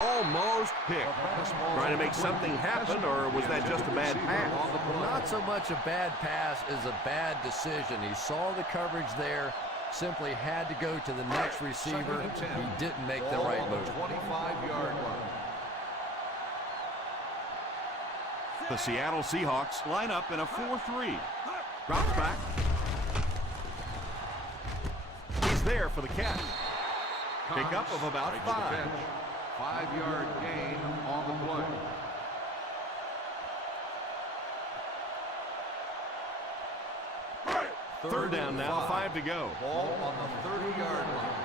Almost picked. Trying to make something happen, or was that just a bad pass? Not so much a bad pass as a bad decision. He saw the coverage there, simply had to go to the next receiver. He didn't make the right move. 25-yard line. The Seattle Seahawks line up in a 4-3. Drops back. He's there for the catch. Pickup of about 5. 5-yard gain on the play. Third down now, 5 to go. Ball on the 30-yard line.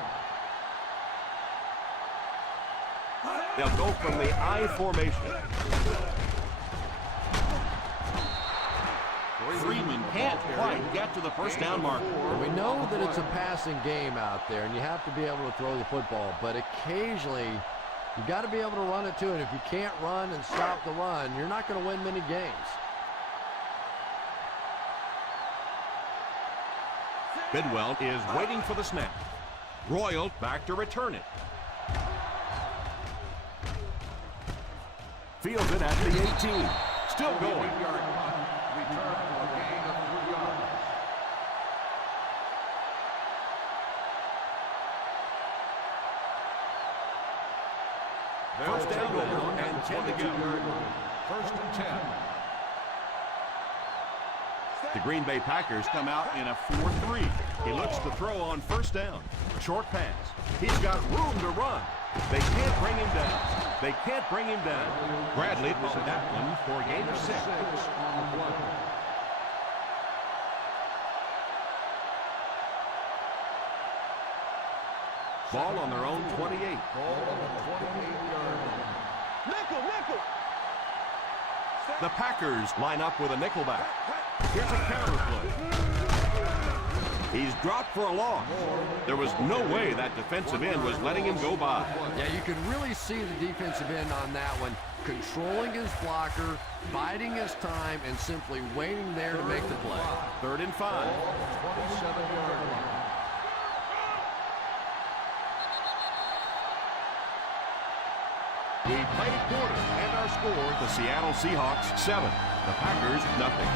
They'll go from the I formation. Freeman can't quite get to the first down marker. We know that it's a passing game out there, and you have to be able to throw the football, but occasionally you got to be able to run it too, and if you can't run and stop the run, you're not going to win many games. Bidwell is waiting for the snap. Royal back to return it. Fields it at the 18. Still going. Return for a gain of 3 yards. First down now and 10 to go. First and 10. The Green Bay Packers come out in a 4-3. He looks to throw on first down. Short pass. He's got room to run. They can't bring him down. They can't bring him down. Bradley on that one for a gain of 6. On the play. Ball on their own 28. Ball on the 28-yard line. Nickel. The Packers line up with a nickelback. Here's a counter play. He's dropped for a loss. There was no way that defensive end was letting him go by. Yeah, you could really see the defensive end on that one, controlling his blocker, biding his time, and simply waiting there to make the play. 3rd and 5. Ball on the 27-yard line. We played quarter, and our score, the Seattle Seahawks 7, the Packers nothing.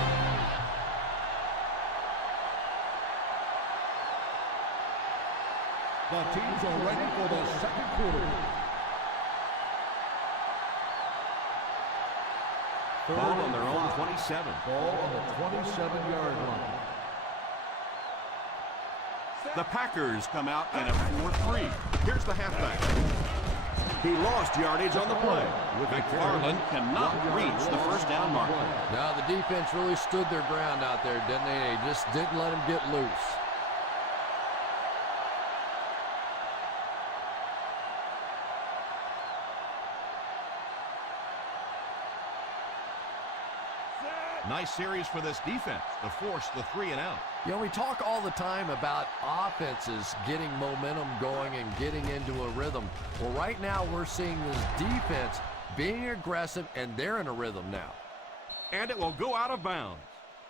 The teams are ready for the second quarter. Ball on their own 27. Ball on the 27-yard line. The Packers come out in a 4-3. Here's the halfback. He lost yardage on the play. McFarland cannot reach the first down marker. Now the defense really stood their ground out there, didn't they? They just didn't let him get loose. Nice series for this defense to force the 3 and out. You know, we talk all the time about offenses getting momentum going and getting into a rhythm. Well, right now we're seeing this defense being aggressive, and they're in a rhythm now. And it will go out of bounds.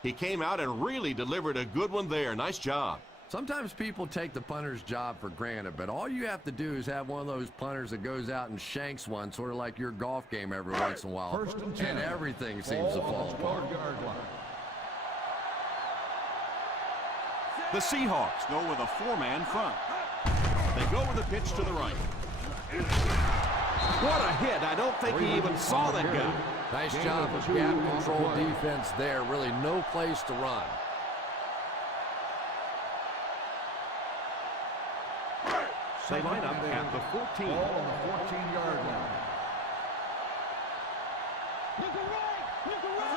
He came out and really delivered a good one there. Nice job. Sometimes people take the punter's job for granted, but all you have to do is have one of those punters that goes out and shanks one, sort of like your golf game every once in a while, First and 10. and everything seems to fall apart. The Seahawks go with a 4-man front. They go with a pitch to the right. What a hit. I don't think he even saw that guy. Nice job of gap control defense there. Really no place to run. They line up at the 14. Ball on the 14-yard line.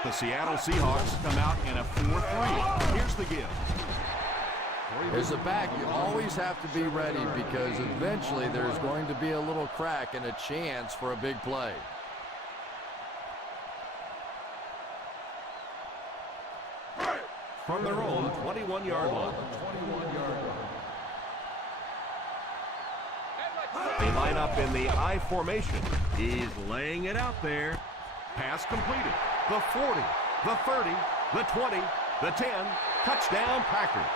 The Seattle Seahawks come out in a 4-3. Here's the give. As a back, you always have to be ready because eventually there's going to be a little crack and a chance for a big play. From their own 21-yard line. They line up in the I formation. He's laying it out there. Pass completed. The 40, the 30, the 20, the 10. Touchdown Packers.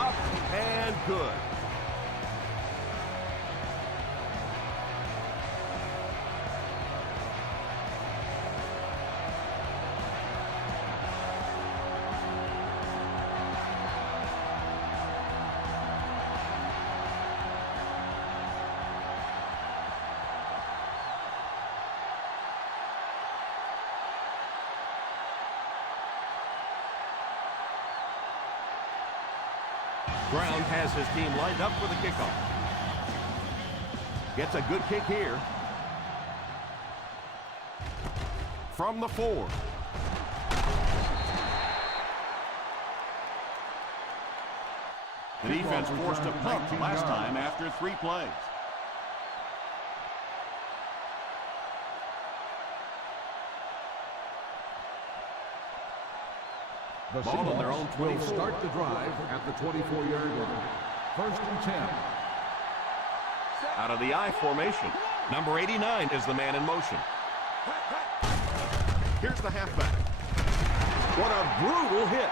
up and good. Brown has his team lined up for the kickoff. Gets a good kick here. From the 4. The defense forced a punt last time after 3 plays. The Ball on their own Seahawks will 24. start the drive at the 24-yard line. 1st and 10. Out of the I formation. Number 89 is the man in motion. Here's the halfback. What a brutal hit.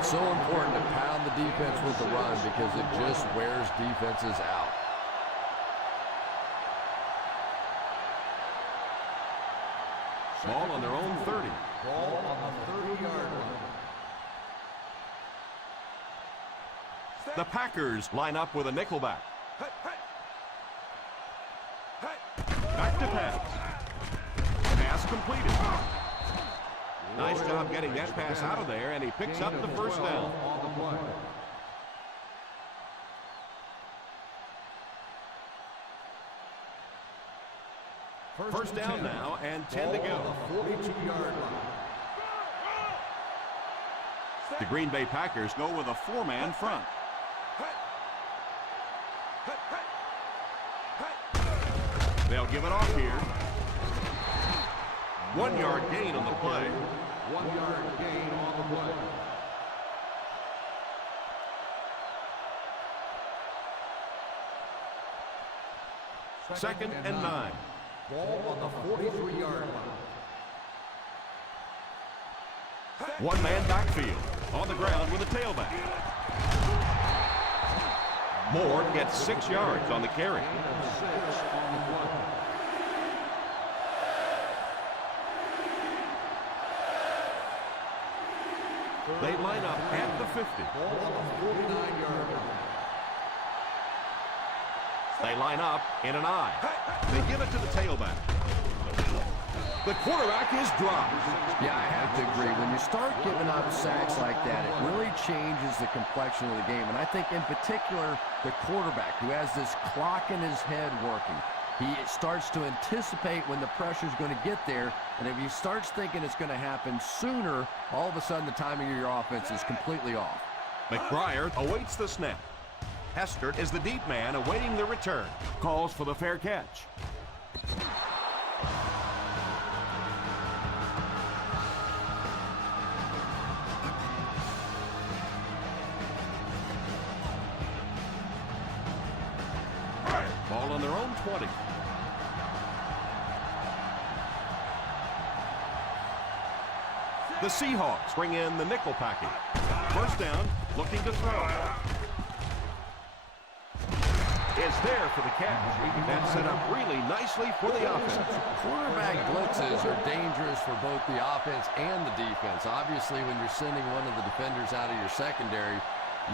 It's so important to pound the defense with the run because it just wears defenses out. Ball on their own 30. Ball on the 30-yard line. The Packers line up with a nickelback. Back to pass. Pass completed. Nice job getting that pass out of there, and he picks up the first down. On the play. First down now, and 10 to go. Ball on the 42-yard line. The Green Bay Packers go with a 4-man front. They'll give it off here. 1-yard gain on the play. 1-yard gain on the play. Second and 9. Ball on the 43-yard line. 1-man backfield. On the ground with a tailback. Moore gets 6 yards on the carry. 6 on the play. They line up at the 50. Ball on the 49-yard line. They line up in an I. They give it to the tailback. The quarterback is dropped. Yeah, I have to agree. When you start giving up sacks like that, it really changes the complexion of the game. And I think in particular, the quarterback who has this clock in his head working, he starts to anticipate when the pressure is going to get there. And if he starts thinking it's going to happen sooner, all of a sudden the timing of your offense is completely off. McBriar awaits the snap. Hestert is the deep man awaiting the return. Calls for the fair catch. Ball on their own 20. The Seahawks bring in the nickel package. First down, looking to throw. Is there for the catch. That's set up really nicely for the offense. Quarterback blitzes are dangerous for both the offense and the defense. Obviously, when you're sending one of the defenders out of your secondary,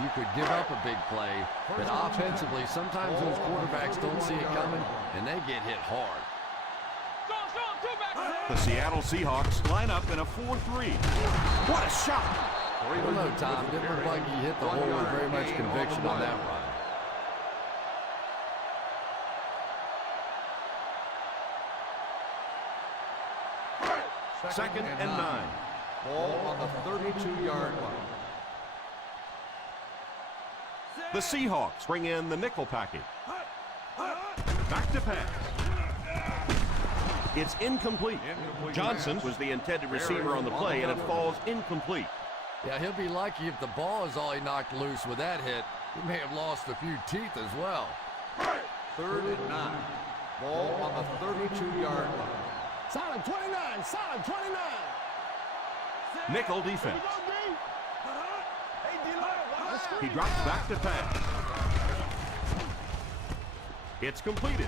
you could give up a big play. But offensively, sometimes those quarterbacks don't see it coming, and they get hit hard. The Seattle Seahawks line up in a 4-3. What a shot! I don't know, Tom. Didn't look like he hit the hole with very much conviction on that run. Second and 9. Ball on the 32-yard line. The Seahawks bring in the nickel package. Back to pass. It's incomplete. Johnson was the intended receiver on the play, and it falls incomplete. Yeah, he'll be lucky if the ball is all he knocked loose with that hit. He may have lost a few teeth as well. 3rd and 9. Ball on the 32-yard line. Solid 29, solid 29. Nickel defense. He drops back to pass. It's completed.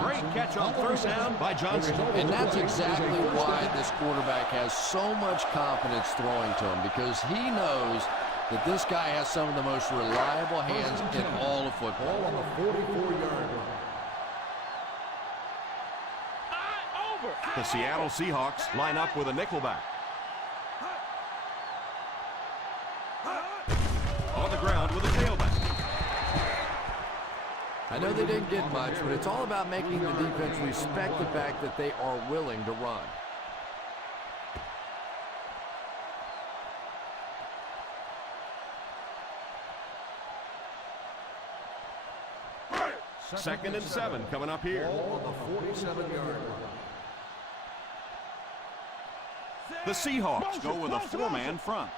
Great catch on first down by Johnson. And that's exactly why this quarterback has so much confidence throwing to him, because he knows that this guy has some of the most reliable hands in all of football. Ball on the 44-yard line. The Seattle Seahawks line up with a nickelback. On the ground with a tailback. I know they didn't get much, but it's all about making the defense respect the fact that they are willing to run. Second and 7 coming up here. Ball on the 47-yard line. The Seahawks go with a four-man front.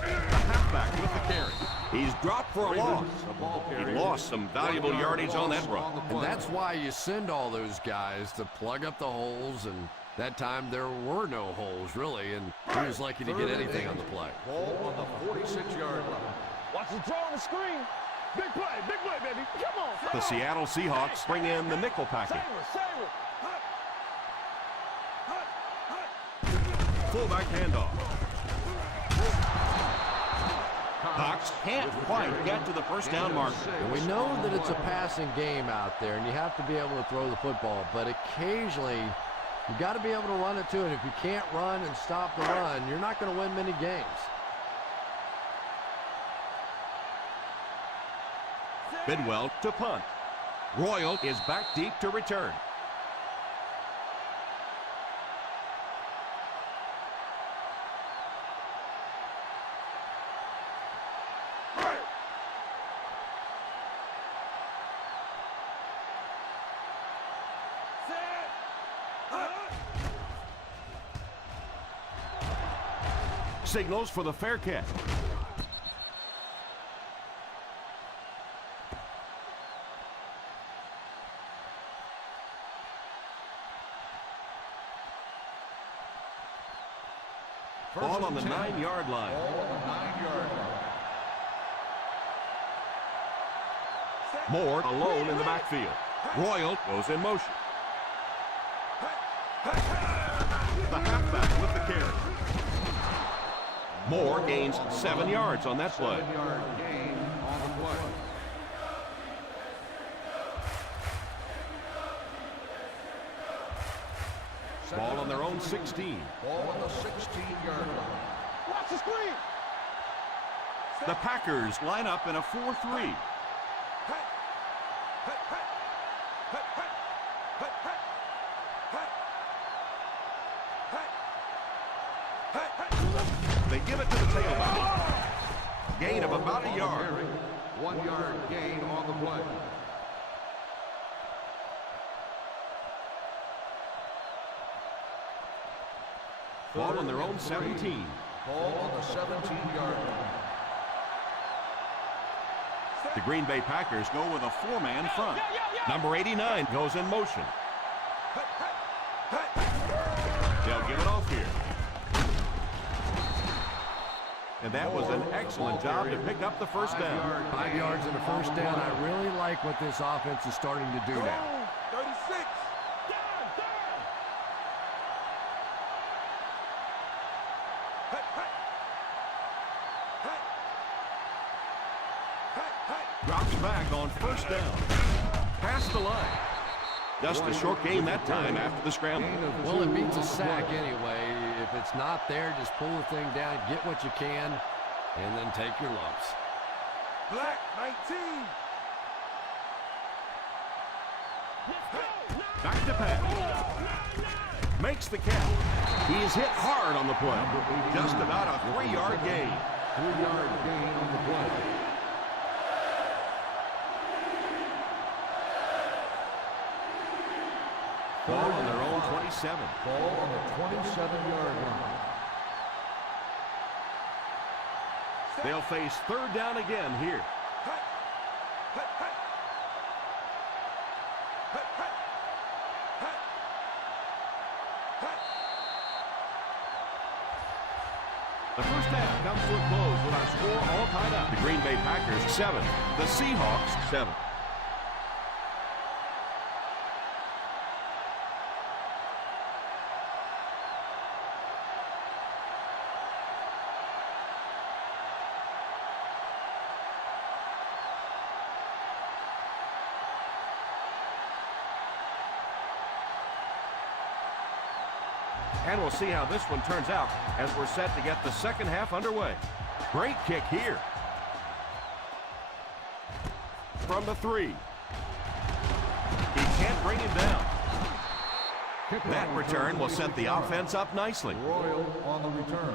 The halfback with the carry. He's dropped for a loss. He lost some valuable yardage on that run. And that's why you send all those guys to plug up the holes, and that time there were no holes, really, and he was lucky to get anything on the play. Ball on the 46-yard line. Watch the throw on the screen. Big play, baby. Come on. The Seattle Seahawks bring in the nickel package. Save Fullback handoff. Cox can't quite get to the first down marker. And we know that it's a passing game out there, and you have to be able to throw the football, but occasionally you got to be able to run it too, and if you can't run and stop the run, you're not going to win many games. Bidwell to punt. Royal is back deep to return. Signals for the fair catch. Ball on the 9-yard line. Ball on the 9-yard line. Moore alone in the backfield. Royal goes in motion. The halfback with the carry. Moore gains 7 yards on that play. 7-yard gain on the play. Ball on their own 16. Ball on the 16-yard line. Watch the screen. The Packers line up in a 4-3. They give it to the tailback. Gain of about a yard. 1-yard gain on the play. Ball on their own 17. Ball on the 17-yard line. The Green Bay Packers go with a four-man front. Number 89 goes in motion. They'll give it off here. And that was an excellent job to pick up the first down. 5 yards and a first down. I really like what this offense is starting to do now. 36. Drops back on first down. Past the line. Just a short gain that time after the scramble. Well, it beats a sack anyway. If it's not there, just pull the thing down, get what you can, and then take your lumps. Black 19. Back to pass. Makes the catch. He is hit hard on the play. Just about a 3-yard gain. 3-yard gain on the play. Ball on their own 27. Ball on the 27-yard line. They'll face third down again here. we're close with our score all tied up. The Green Bay Packers 7, the Seahawks 7. And we'll see how this one turns out as we're set to get the second half underway. Great kick here. From the 3. He can't bring him down. That return will set the offense up nicely. Royal on the return.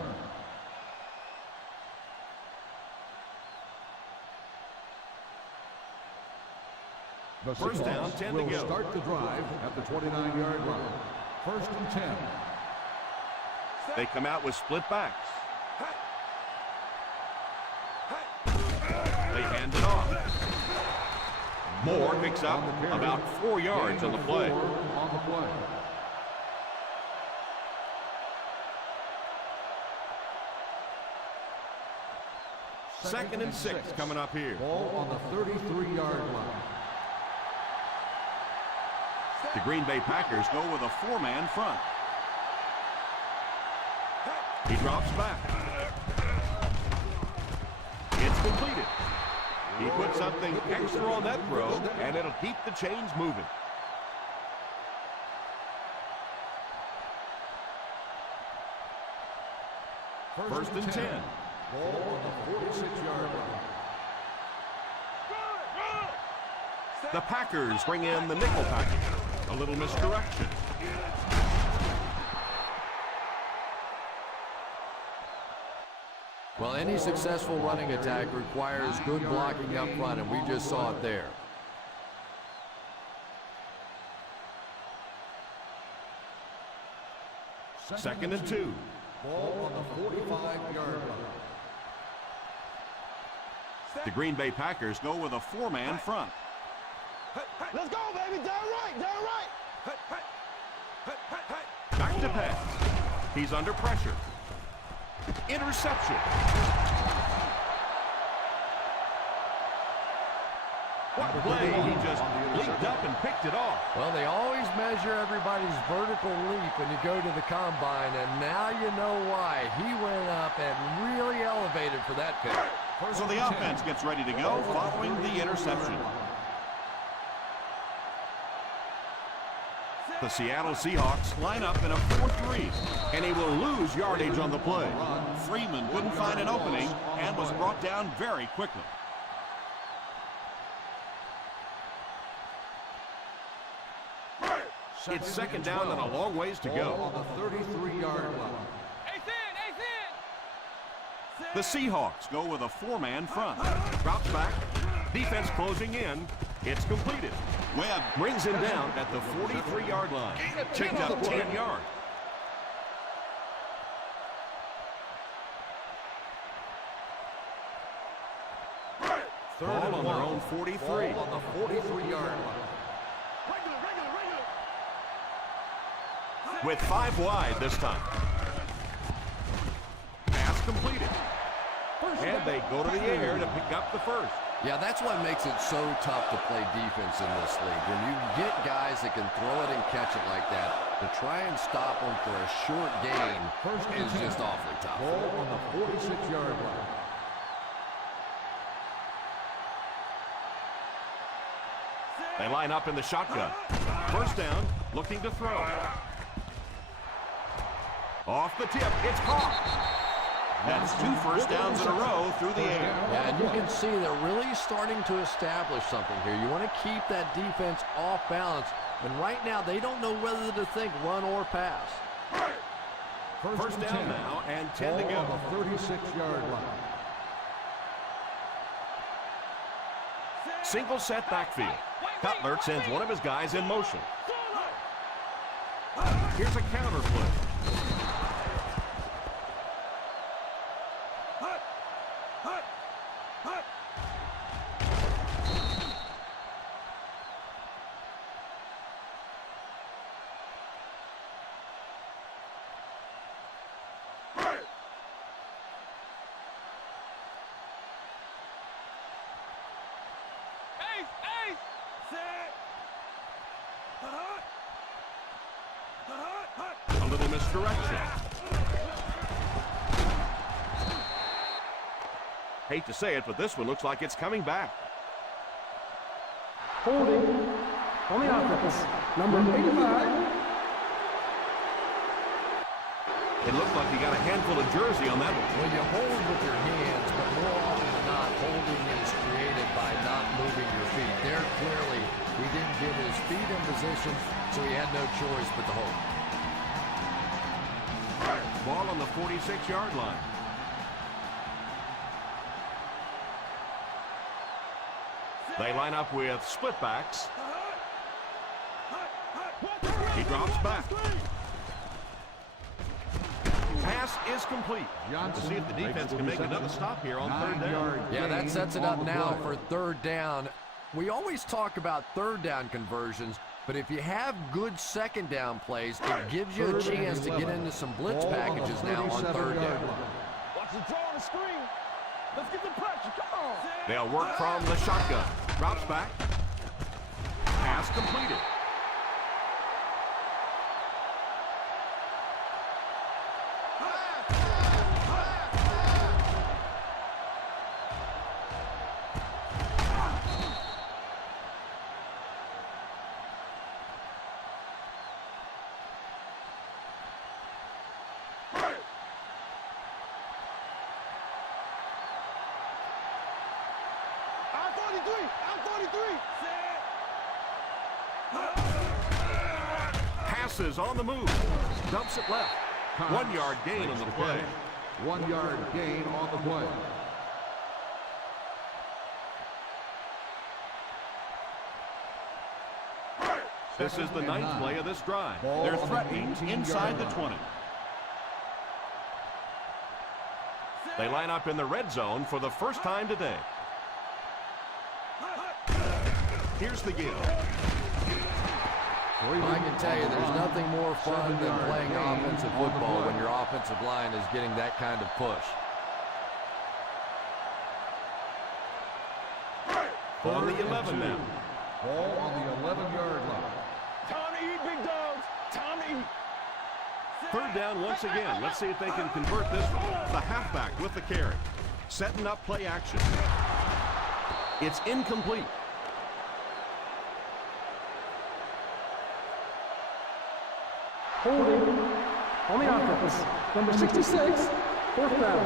The First down, 10 to will go. Start the drive at the 29-yard line. First and 10. They come out with split backs. They hand it off. Moore picks up about 4 yards on the play. Second and 6 coming up here. Ball on the 33-yard line. The Green Bay Packers go with a 4-man front. He drops back. It's completed. He put something extra on that throw, and it'll keep the chains moving. First and 10. Ball on the 46-yard line. The Packers bring in the nickel package. A little misdirection. Well, any successful running attack requires good blocking up front, and we just saw it there. Second and 2. Ball on the 45-yard line. The Green Bay Packers go with a 4-man front. Let's go, baby. Down right. Down right. Back to pass. He's under pressure. Interception. What play. He just leaped up and picked it off. Well, they always measure everybody's vertical leap when you go to the combine, and now you know why. He went up and really elevated for that pick. So the offense gets ready to go following the interception. The Seattle Seahawks line up in a 4-3, and he will lose yardage on the play. Freeman couldn't find an opening and was brought down very quickly. It's second down and a long ways to go. On the 33-yard line. The Seahawks go with a 4-man front. Drops back. Defense closing in. It's completed. Webb brings him down at the 43-yard line. Picked up 10 yards. Ball on their own 43. Ball on the 43-yard line. With 5 wide this time. Pass completed. And they go to the air to pick up the first. Yeah, that's what makes it so tough to play defense in this league. When you get guys that can throw it and catch it like that, to try and stop them for a short gain is just awfully tough. Ball on the 46-yard line. They line up in the shotgun. First down, looking to throw. Off the tip, it's caught. That's 2 first downs in a row through the air. Yeah, and you can see they're really starting to establish something here. You want to keep that defense off balance, and right now they don't know whether to think run or pass. First down now, and 10 to go. On the 36-yard line. Single set backfield. Cutler sends one of his guys in motion. Here's a counter play. A little misdirection. Hate to say it, but this one looks like it's coming back. Holding on the offense, number 85. It looked like he got a handful of jersey on that one. Well, you hold with your hands, but more often than not, holding is created by not moving your feet. There, clearly, he didn't get his feet in position, so he had no choice but to hold. Ball on the 46-yard line. They line up with split backs. He drops back. Pass is complete. To see if the defense can make another stop here on third down. Yeah, that sets it up now for third down. We always talk about third down conversions, but if you have good second down plays, it gives you a chance to get into some blitz packages now on third down. Watch the draw on the screen. Let's get the pressure. Come on. They'll work from the shotgun. Drops back. Pass completed. Passes on the move. Dumps it left. 1 yard gain on the play. 1 yard gain on the play. This is the 9th play of this drive. They're threatening inside the 20. They line up in the red zone for the first time today. Here's the give. I can tell you there's nothing more fun than playing offensive football when your offensive line is getting that kind of push. On the 11 now. Ball on the 11-yard line. Time to eat, big dogs. Time to eat. Third down once again. Let's see if they can convert this one. The halfback with the carry. Setting up play action. It's incomplete. Holding on the offense, number 66, fourth down.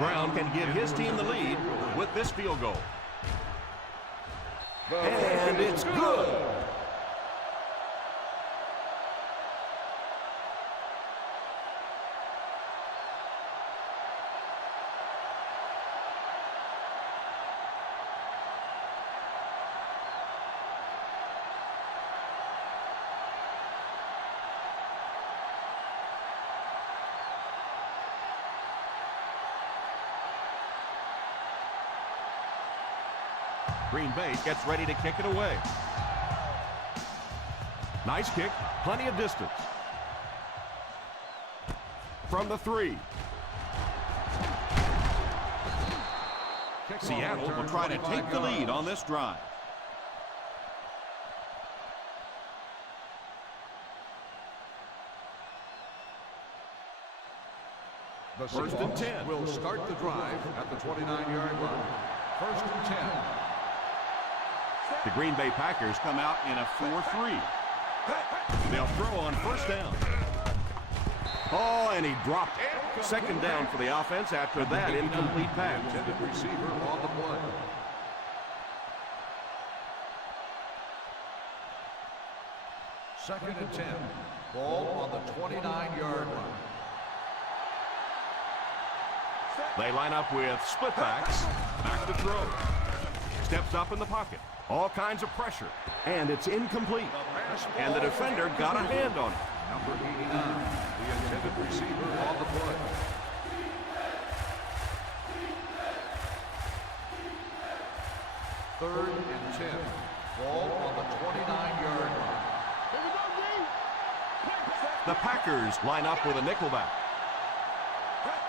Brown can give his team the lead with this field goal. And it's good. Green Bay gets ready to kick it away. Nice kick, plenty of distance. From the 3. Seattle will try to take the lead on this drive. The First and 10. will start the drive at the 29-yard line. First and 10. The Green Bay Packers come out in a 4-3. They'll throw on first down. Oh, and he dropped it. Second down for the offense after that incomplete pass. Intended receiver on the play. Second and 10. Ball on the 29-yard line. They line up with split backs. Back to throw. Steps up in the pocket. All kinds of pressure. And it's incomplete. And the defender got a hand on it. Number 89, the intended receiver on the play. Third and 10. Ball on the 29-yard The Packers line up with a nickelback.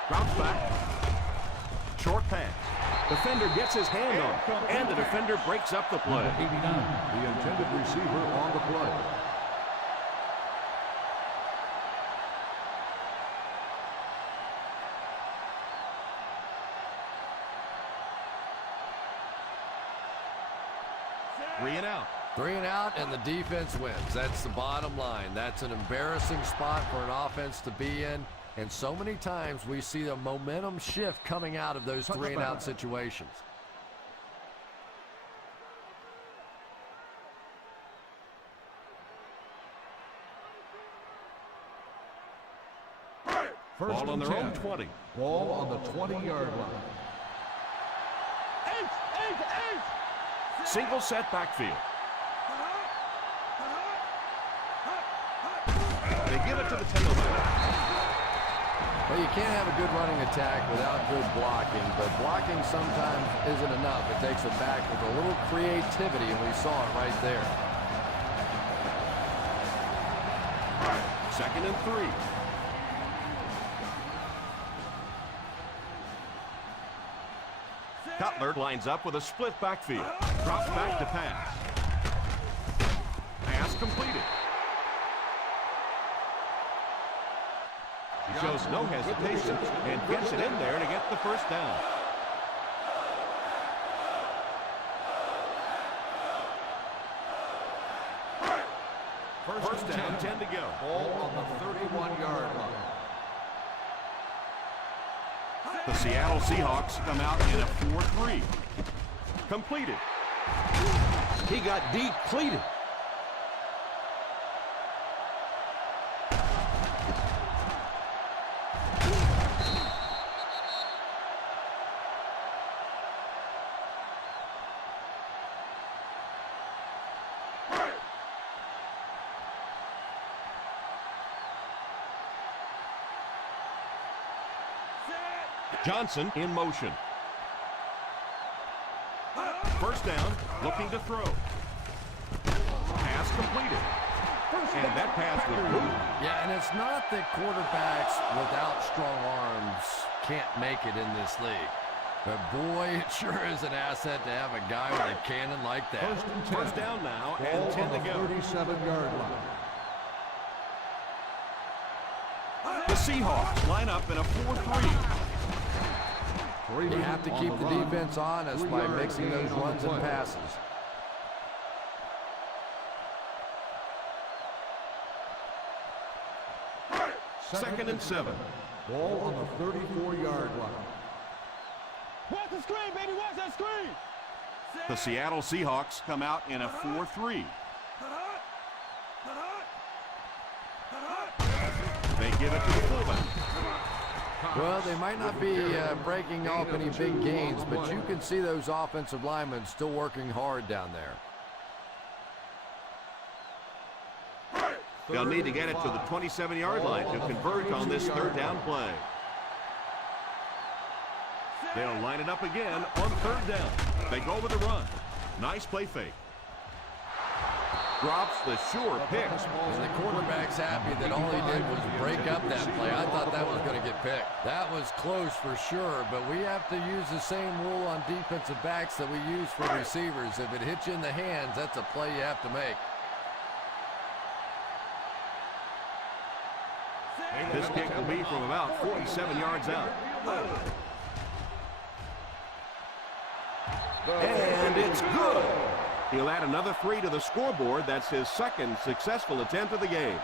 Drops back. Short pass. Defender gets his hand on it, and the defender breaks up the play. Number 89, the intended receiver on the play. Three and out. 3 and out, and the defense wins. That's the bottom line. That's an embarrassing spot for an offense to be in. And so many times we see the momentum shift coming out of those 3 and out situations. Ball on their own 20. Ball on the 20-yard line. Single set backfield. They give it to the tailback. Well, you can't have a good running attack without good blocking, but blocking sometimes isn't enough. It takes it back with a little creativity, and we saw it right there. 2nd and 3. Cutler lines up with a split backfield. Drops back to pass. Pass completed. He shows no hesitation and gets it in there to get the first down. First down, 10 to go. Ball on the 31-yard line. The Seattle Seahawks come out in a 4-3. Completed. He got depleted. Johnson in motion. First down, looking to throw. Pass completed. And that pass was moved. Yeah, and it's not that quarterbacks without strong arms can't make it in this league. But boy, it sure is an asset to have a guy with a cannon like that. First down now, and 10 to go. 37-yard line. The Seahawks line up in a 4-3. You have to keep the defense honest by mixing those runs and passes. Second and 7. Ball on the 34-yard line. Watch the screen, baby, watch that screen. The Seattle Seahawks come out in a 4-3. They give it to the fullback. Well, they might not be breaking off any big gains, but you can see those offensive linemen still working hard down there. They'll need to get it to the 27-yard line to convert on this third down play. They'll line it up again on third down. They go with the run. Nice play fake. Drops the sure pick. And the quarterback's happy that all he did was break up that play. I thought that was going to get picked. That was close for sure, but we have to use the same rule on defensive backs that we use for receivers. If it hits you in the hands, that's a play you have to make. This kick will be from about 47 yards out. And it's good. He'll add another 3 to the scoreboard. That's his second successful attempt of the game.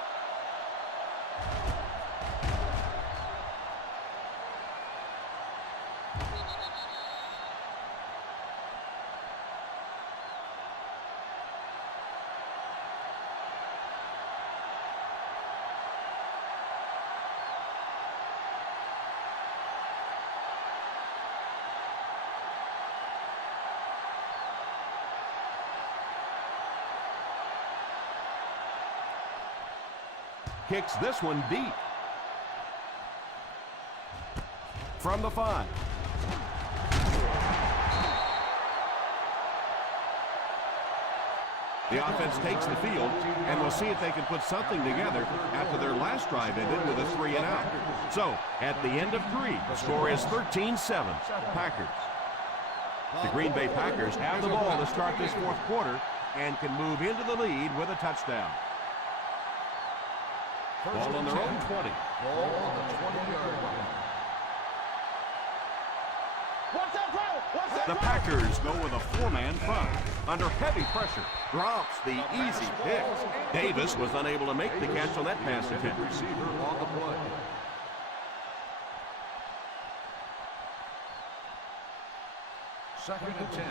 Kicks this one deep. From the 5. The offense takes the field, and we'll see if they can put something together after their last drive ended with a 3 and out. So, at the end of 3, the score is 13-7, Packers. The Green Bay Packers have the ball to start this fourth quarter and can move into the lead with a touchdown. Ball on their own 20. Ball on the 20-yard line. The Packers go with a 4-man front. Under heavy pressure, drops the easy pick. Davis was unable to make the catch on that pass attempt. Receiver on the play. Second and 10.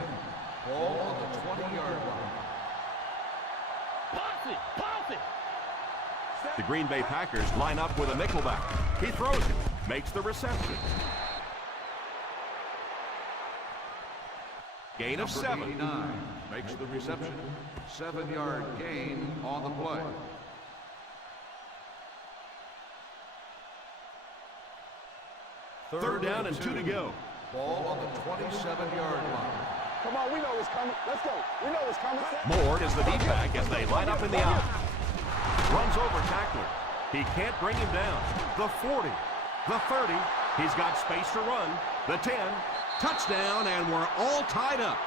Ball on the 20-yard line. The Green Bay Packers line up with a nickelback. He throws it, makes the reception. Gain of 7. 89 makes the reception. 7-yard gain on the play. Third down and 2 to go. Ball on the 27-yard line. Come on, we know it's coming. Let's go. We know it's coming. Moore is the deep back as they line up in the eye. Runs over tackler. He can't bring him down. The 40, the 30. He's got space to run. The 10. Touchdown, and we're all tied up.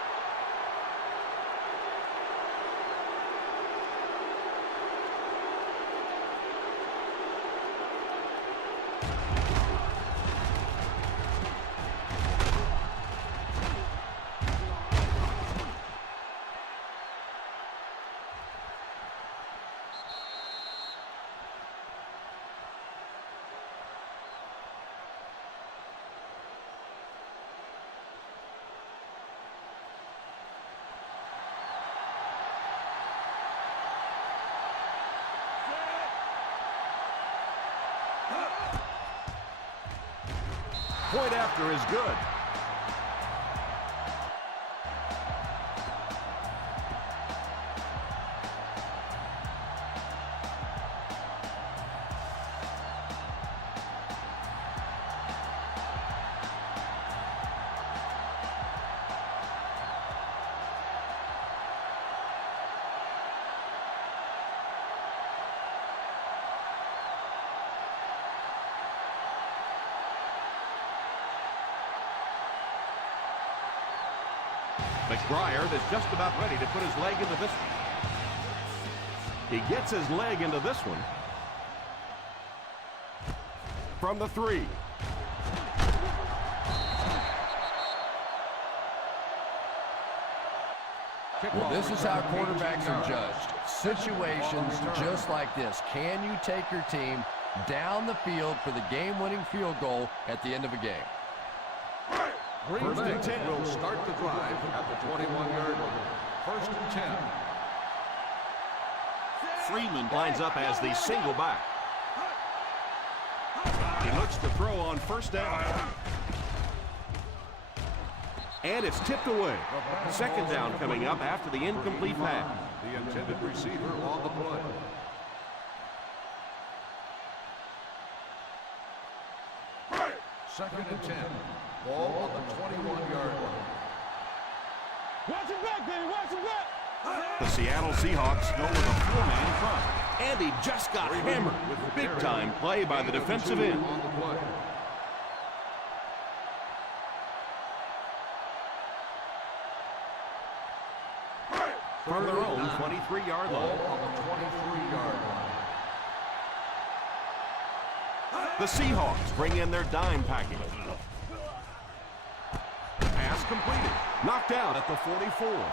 Point after is good. McBriar is just about ready to put his leg into this one. He gets his leg into this one. From the 3. Well, this is how quarterbacks are judged. Situations just like this. Can you take your team down the field for the game-winning field goal at the end of a game? Green Bay will start the drive at the 21-yard line. First and 10. Freeman lines up as the single back. He looks to throw on first down. And it's tipped away. Second down coming up after the incomplete pass. The intended receiver on the play. Second and 10. Ball on the 21-yard line. Watch it back, baby. Watch it back. The Seattle Seahawks go with a 4-man front. And he just got hammered with big-time play by the defensive end. On the play. From their own 23-yard Ball line. on the 23-yard line. The Seahawks bring in their dime package. Pass completed. Knocked out at the 44.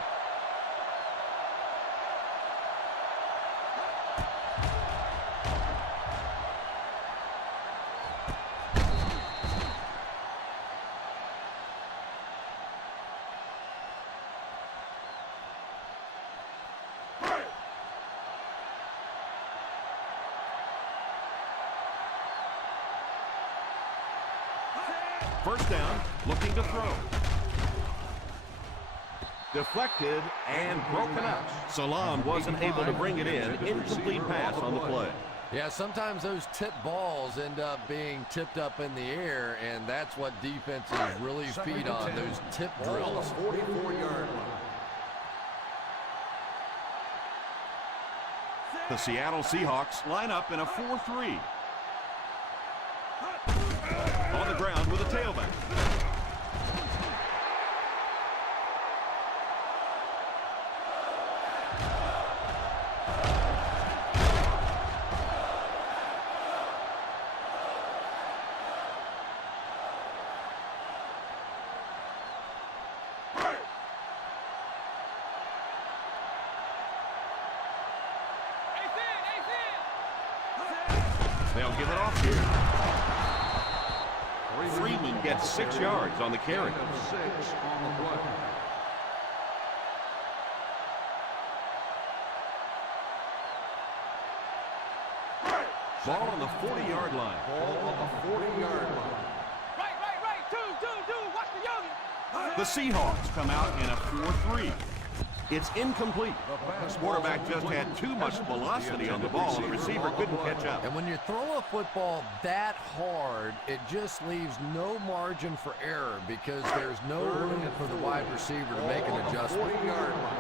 First down, looking to throw. Deflected and broken up. Salam wasn't able to bring it in. Incomplete pass on the play. Yeah, sometimes those tip balls end up being tipped up in the air, and that's what defenses really feed on, those tip drills. 44-yard line. The Seattle Seahawks line up in a 4-3. On the ground with a tailback. They'll give it off here. Freeman gets 6 yards on the carry. 6 on the play. Ball on the 40-yard line. Ball on the 40-yard line. Right. Two. Watch the youngin. The Seahawks come out in a 4-3. It's incomplete. The quarterback just had too much velocity on the ball, and the receiver couldn't catch up. And when you throw a football that hard, it just leaves no margin for error because there's no room for the wide receiver to make an adjustment. 40-yard line.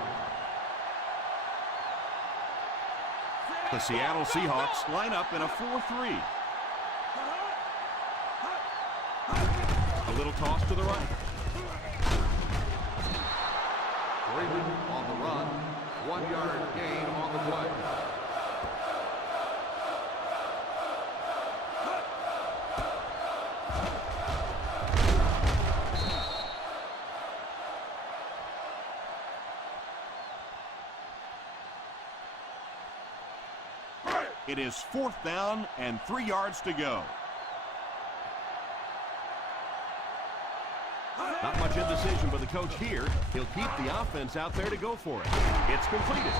The Seattle Seahawks line up in a 4-3. A little toss to the right. Freeman on the run. 1-yard gain on the play. It is 4th down and 3 yards to go. Not much indecision for the coach here. He'll keep the offense out there to go for it. It's completed.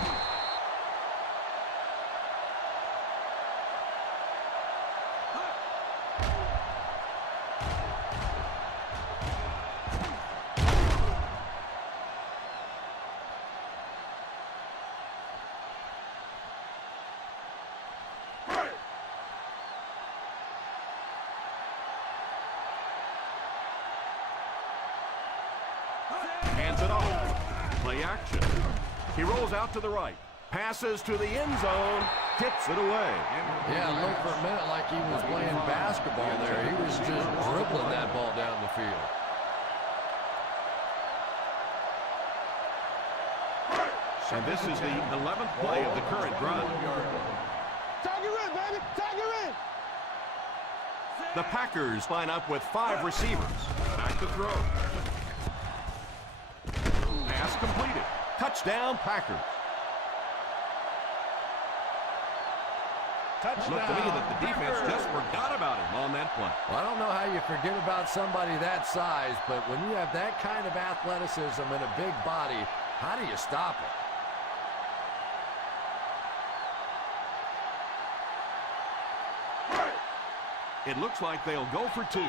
Hands it off. Play action. He rolls out to the right. Passes to the end zone. Tips it away. Yeah, it looked for a minute like he was playing basketball there. He was just dribbling that ball down the field. And this is the 11th play of the current drive. Tag her in, baby. Tag her in. The Packers line up with 5 receivers. Back to throw. Pass completed. Touchdown, Packers. Looked to me that the defense just forgot about him on that play. Well, I don't know how you forget about somebody that size, but when you have that kind of athleticism and a big body, how do you stop it? It looks like they'll go for 2.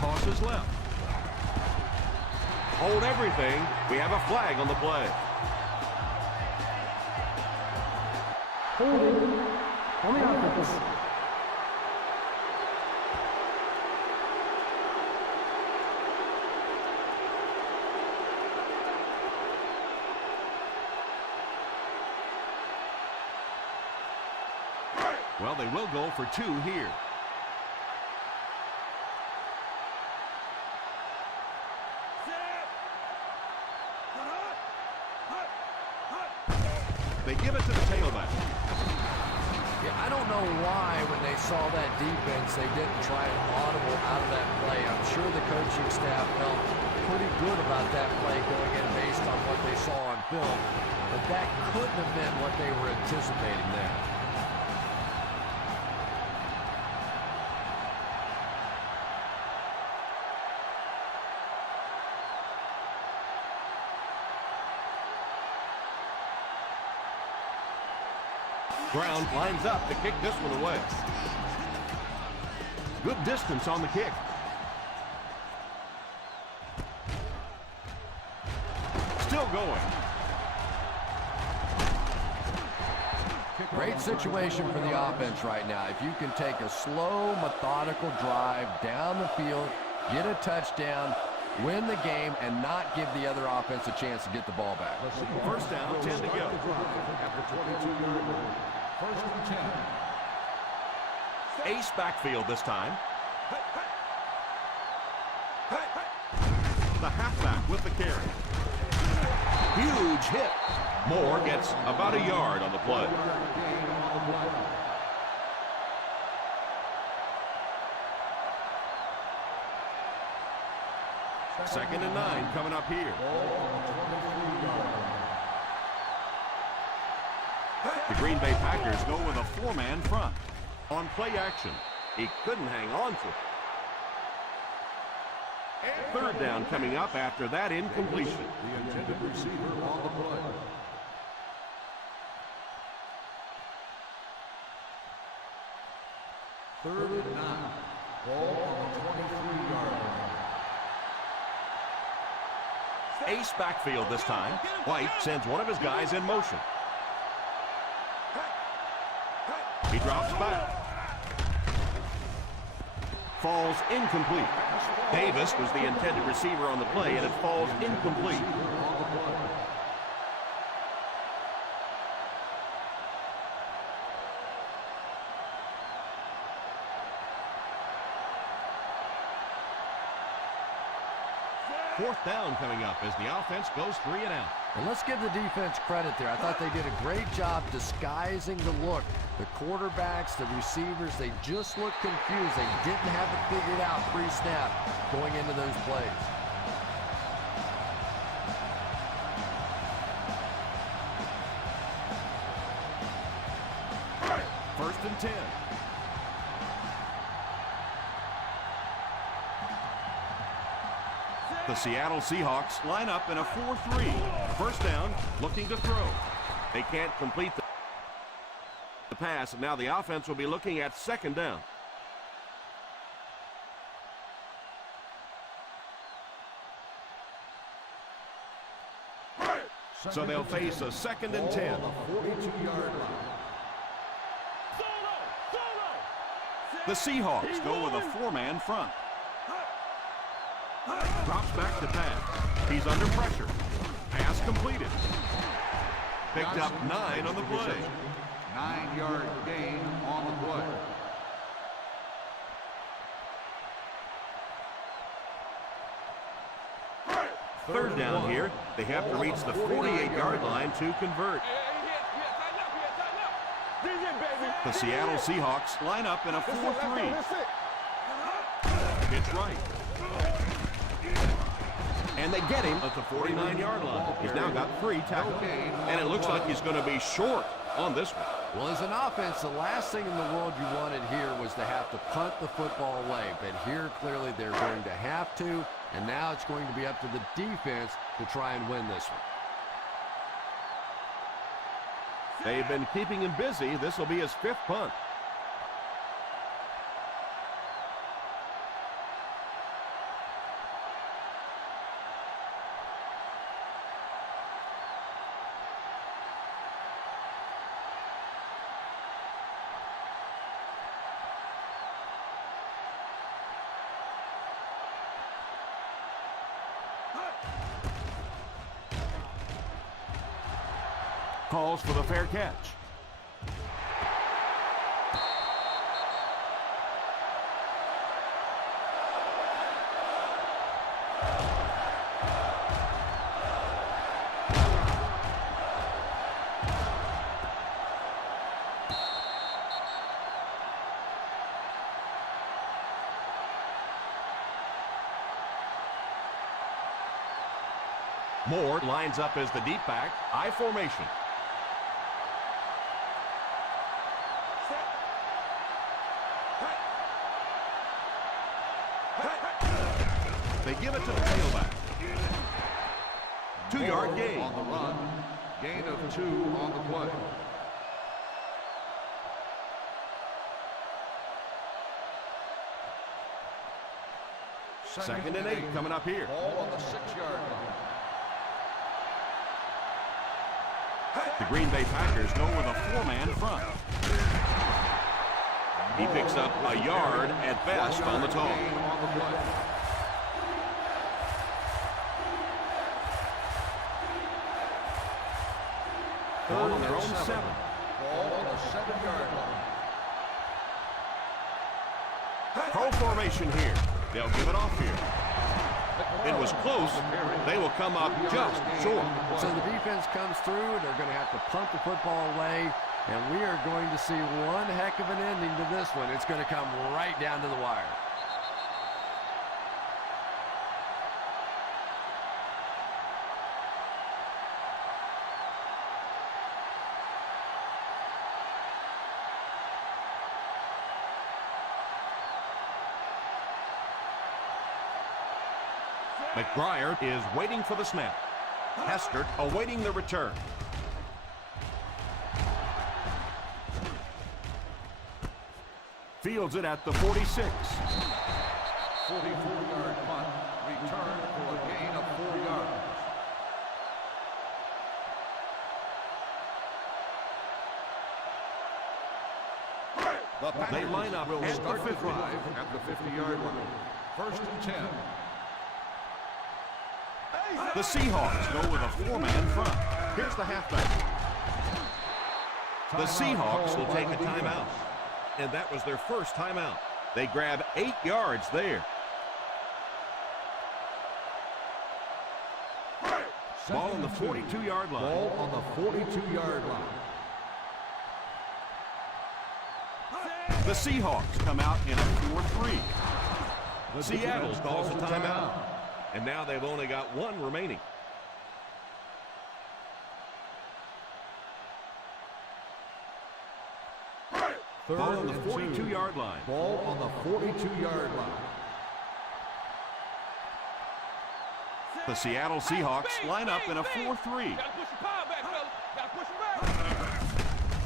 Tosses left. Hold everything. We have a flag on the play. Holding on the offense. Well, they will go for 2 here. They give it to the tailback. Yeah, I don't know why when they saw that defense, they didn't try an audible out of that play. I'm sure the coaching staff felt pretty good about that play going in based on what they saw on film, but that couldn't have been what they were anticipating there. Brown lines up to kick this one away. Good distance on the kick. Still going. Great situation for the offense right now. If you can take a slow, methodical drive down the field, get a touchdown, win the game, and not give the other offense a chance to get the ball back. First down, 10 to go. At the 22-yard line. First and 10. Ace backfield this time. The halfback with the carry. Huge hit. Moore gets about a yard on the play. Second and 9 coming up here. The Green Bay Packers go with a 4-man front. On play action, he couldn't hang on to it. Third down coming up after that incompletion. The intended receiver on the play. Third and 9. Ball on the 23-yard line. Ace backfield this time. White sends one of his guys in motion. He drops back. Falls incomplete. Davis was the intended receiver on the play, and it falls incomplete. Fourth down coming up as the offense goes 3 and out. And let's give the defense credit there. I thought they did a great job disguising the look. The quarterbacks, the receivers, they just looked confused. They didn't have it figured out pre-snap going into those plays. First and 10. The Seattle Seahawks line up in a 4-3. First down, looking to throw. They can't complete the pass, and now the offense will be looking at second down. So they'll face a second and 10. 42-yard line. The Seahawks go with a 4-man front. Drops back to pass. He's under pressure. Pass completed. Picked up 9 on the play. 9-yard gain on the play. Third down here. They have to reach the 48-yard line to convert. The Seattle Seahawks line up in a 4-3. It's right. And they get him at the 49-yard line. He's now got 3 tackles. And it looks like he's going to be short on this one. Well, as an offense, the last thing in the world you wanted here was to have to punt the football away. But here, clearly, they're going to have to. And now it's going to be up to the defense to try and win this one. They've been keeping him busy. This will be his 5th punt. Calls for the fair catch. Moore lines up as the deep back, I formation. They give it to the tailback. 2-yard gain. On the run. Gain of 2 on the play. Second and 8 coming up here. Ball on the 6-yard line. The Green Bay Packers go with a 4-man front. He picks up a yard at best on the toss. Ball on their own 7. Ball on the 7-yard line. Pro formation here. They'll give it off here. It was close. They will come up just short. So the defense comes through. They're going to have to punt the football away. And we are going to see one heck of an ending to this one. It's going to come right down to the wire. McBriar is waiting for the snap. Hestert awaiting the return. Fields it at the 46. 44-yard punt. Return for a gain of 4 yards. They line up Will at start the the 50. drive at the 50-yard line. First and 10. The Seahawks go with a 4-man front. Here's the halfback. The Seahawks will take a timeout. And that was their first timeout. They grab 8 yards there. Ball on the 42-yard line. Ball on the 42-yard line. The Seahawks come out in a 4-3. Seattle calls a timeout. And now they've only got 1 remaining. Ball on the 42-yard line. Ball on the 42-yard line. The Seattle Seahawks line up in a 4-3.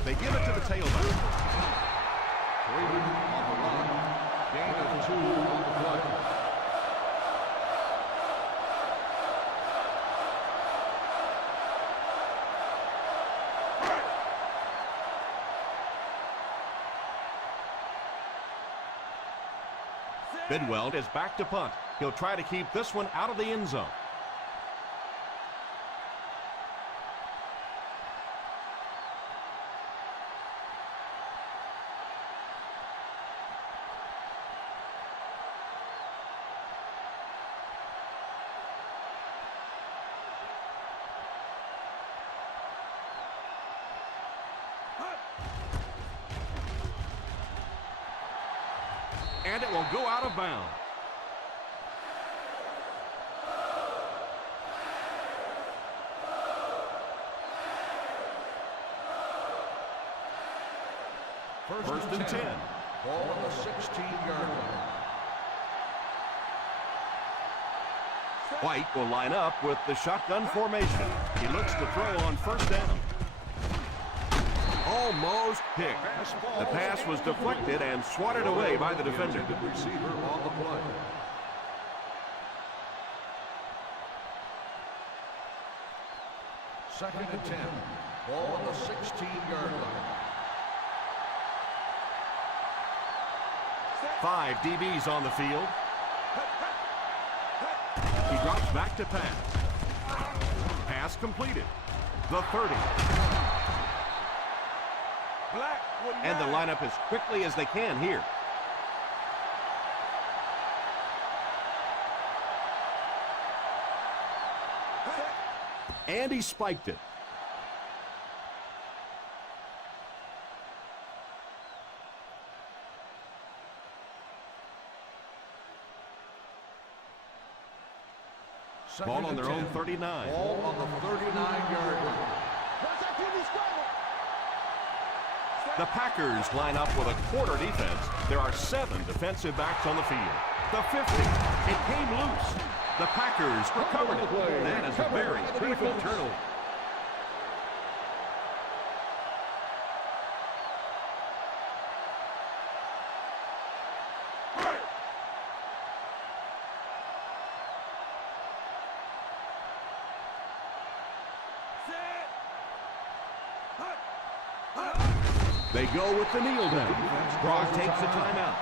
They give it to the tailback. 3 on the run. Gain of 2 on the play. Bidwell is back to punt. He'll try to keep this one out of the end zone. And it will go out of bounds. First and 10. Ball on the 16-yard line. White will line up with the shotgun formation. He looks to throw on first down. Almost picked. The pass was deflected and swatted away by the defender. Receiver on the play. Second and 10. Ball on the 16-yard line. 5 DBs on the field. He drops back to pass. Pass completed. The 30. And the lineup as quickly as they can here. And he spiked it. Ball on their own 39. Ball on the 39-yard line. The Packers line up with a quarter defense. There are 7 defensive backs on the field. The 50. It came loose. The Packers recovered it. That is a very critical turnover. They go with the kneel down. Brock takes the timeout.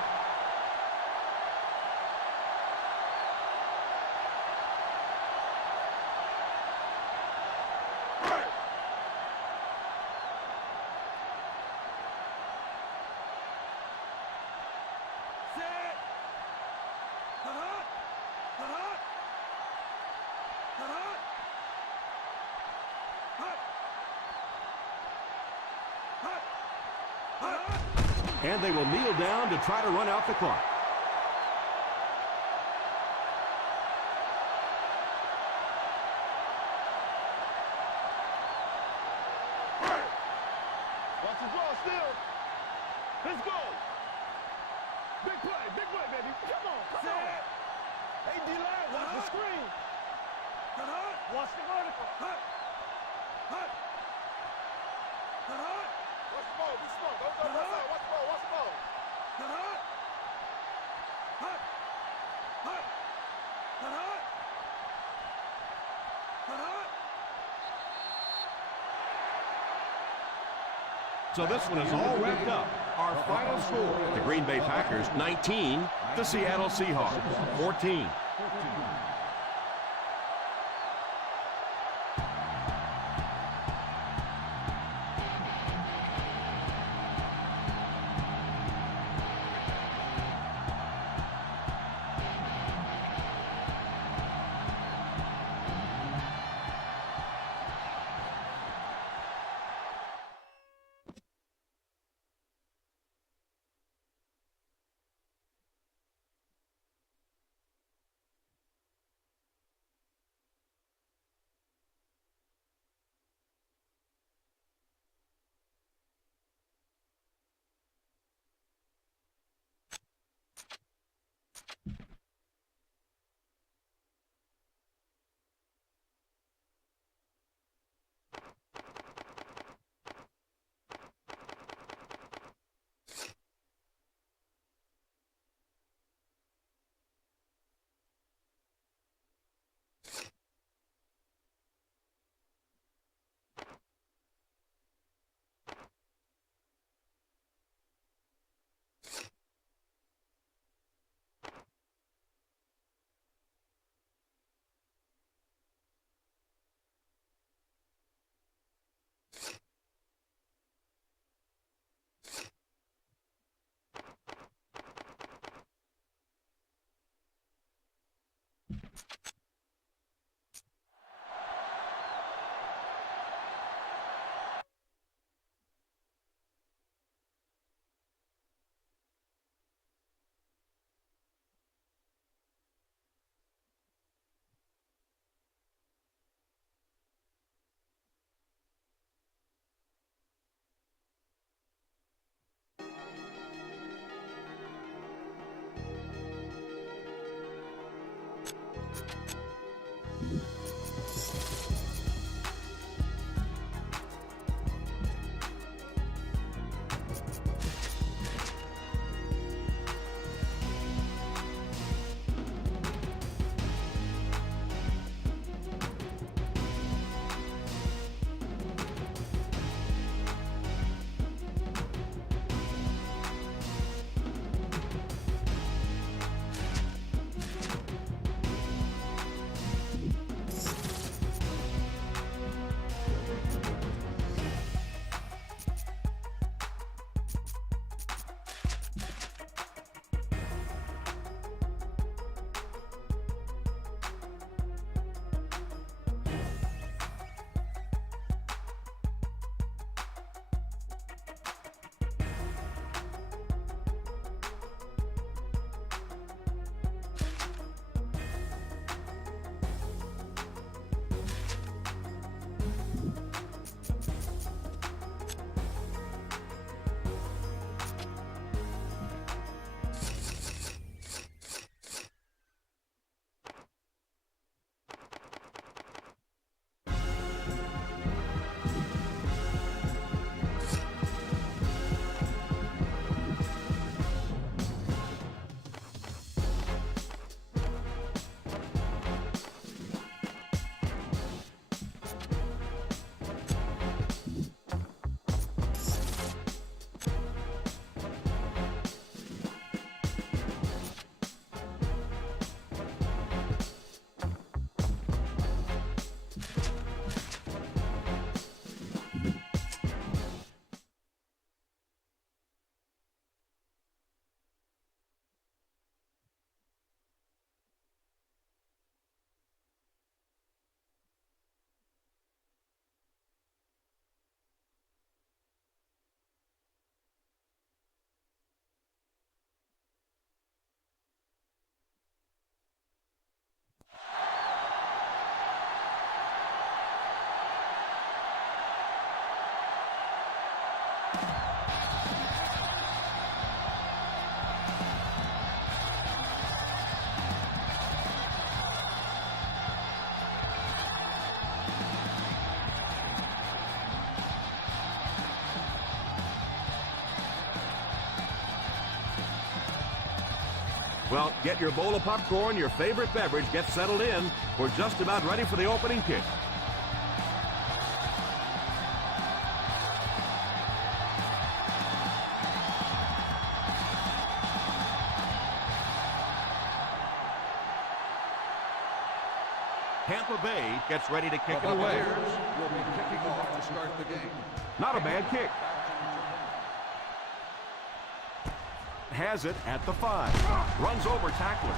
And they will kneel down to try to run out the clock. Watch the ball still. Let's go. Big play, baby. Come on. Hey, D-line, watch the screen. Watch the vertical. Watch the ball, be smart. Don't go outside. Watch the ball, watch the ball. So this one is all wrapped up. Our final score, the Green Bay Packers 19, the Seattle Seahawks 14. Well, get your bowl of popcorn, your favorite beverage, get settled in. We're just about ready for the opening kick. Tampa Bay gets ready to kick it away. Will be kicking off to start the game. Not a bad kick. Has it at the 5. Runs over tackler.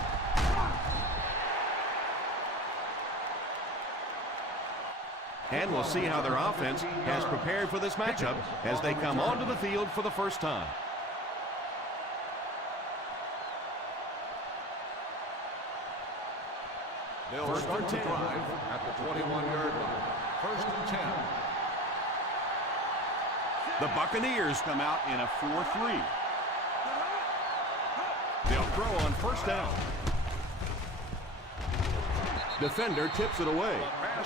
And we'll see how their offense has prepared for this matchup as they come onto the field for the first time. They'll start the drive at the 21-yard line. First and 10. The Buccaneers come out in a 4-3. They'll throw on first down. Defender tips it away.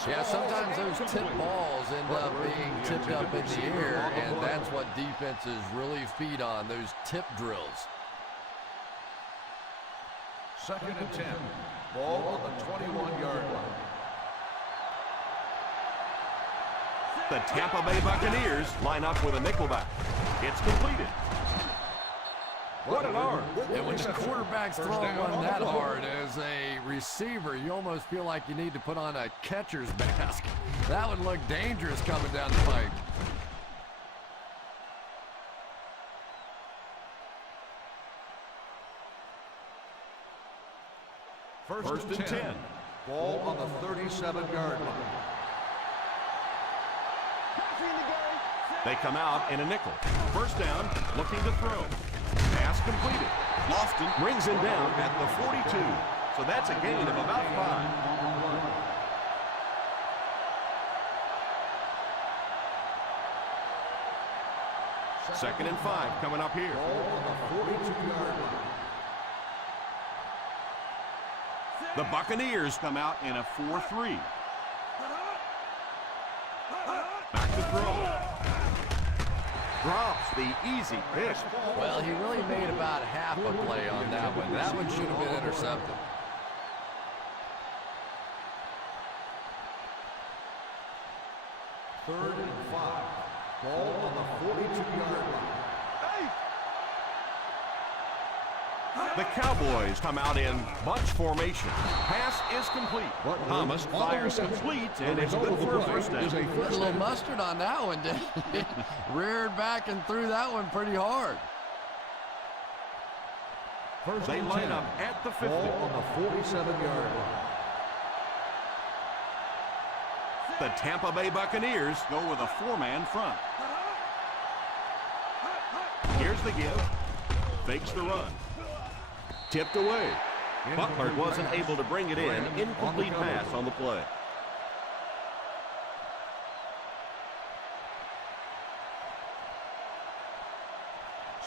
Yeah, sometimes those tip balls end up being tipped up in the air, and that's what defenses really feed on, those tip drills. Second and 10. Ball on the 21-yard line. The Tampa Bay Buccaneers line up with a nickelback. It's completed. What an arm. And when the quarterback's throwing one that hard as a receiver, you almost feel like you need to put on a catcher's mask. That would look dangerous coming down the pipe. First and 10. Ball on the 37-yard line. They come out in a nickel. First down, looking to throw. Pass completed. Lofton brings him down at the 42. So that's a gain of about 5. Second and 5 coming up here. Ball on the 42-yard line. The Buccaneers come out in a 4-3. Back to throw. Drops the easy pitch. Well, he really made about half a play on that one. That one should have been intercepted. Third and 5. Ball on the 42-yard line. The Cowboys come out in bunch formation. Pass is complete. Thomas fires complete, and it's good for a first down. Put a little mustard on that one, didn't he? Reared back and threw that one pretty hard. They line up at the 50. Ball on the 47-yard line. The Tampa Bay Buccaneers go with a 4-man front. Here's the give. Fakes the run. Tipped away. Butler wasn't able to bring it in. Incomplete pass on the play.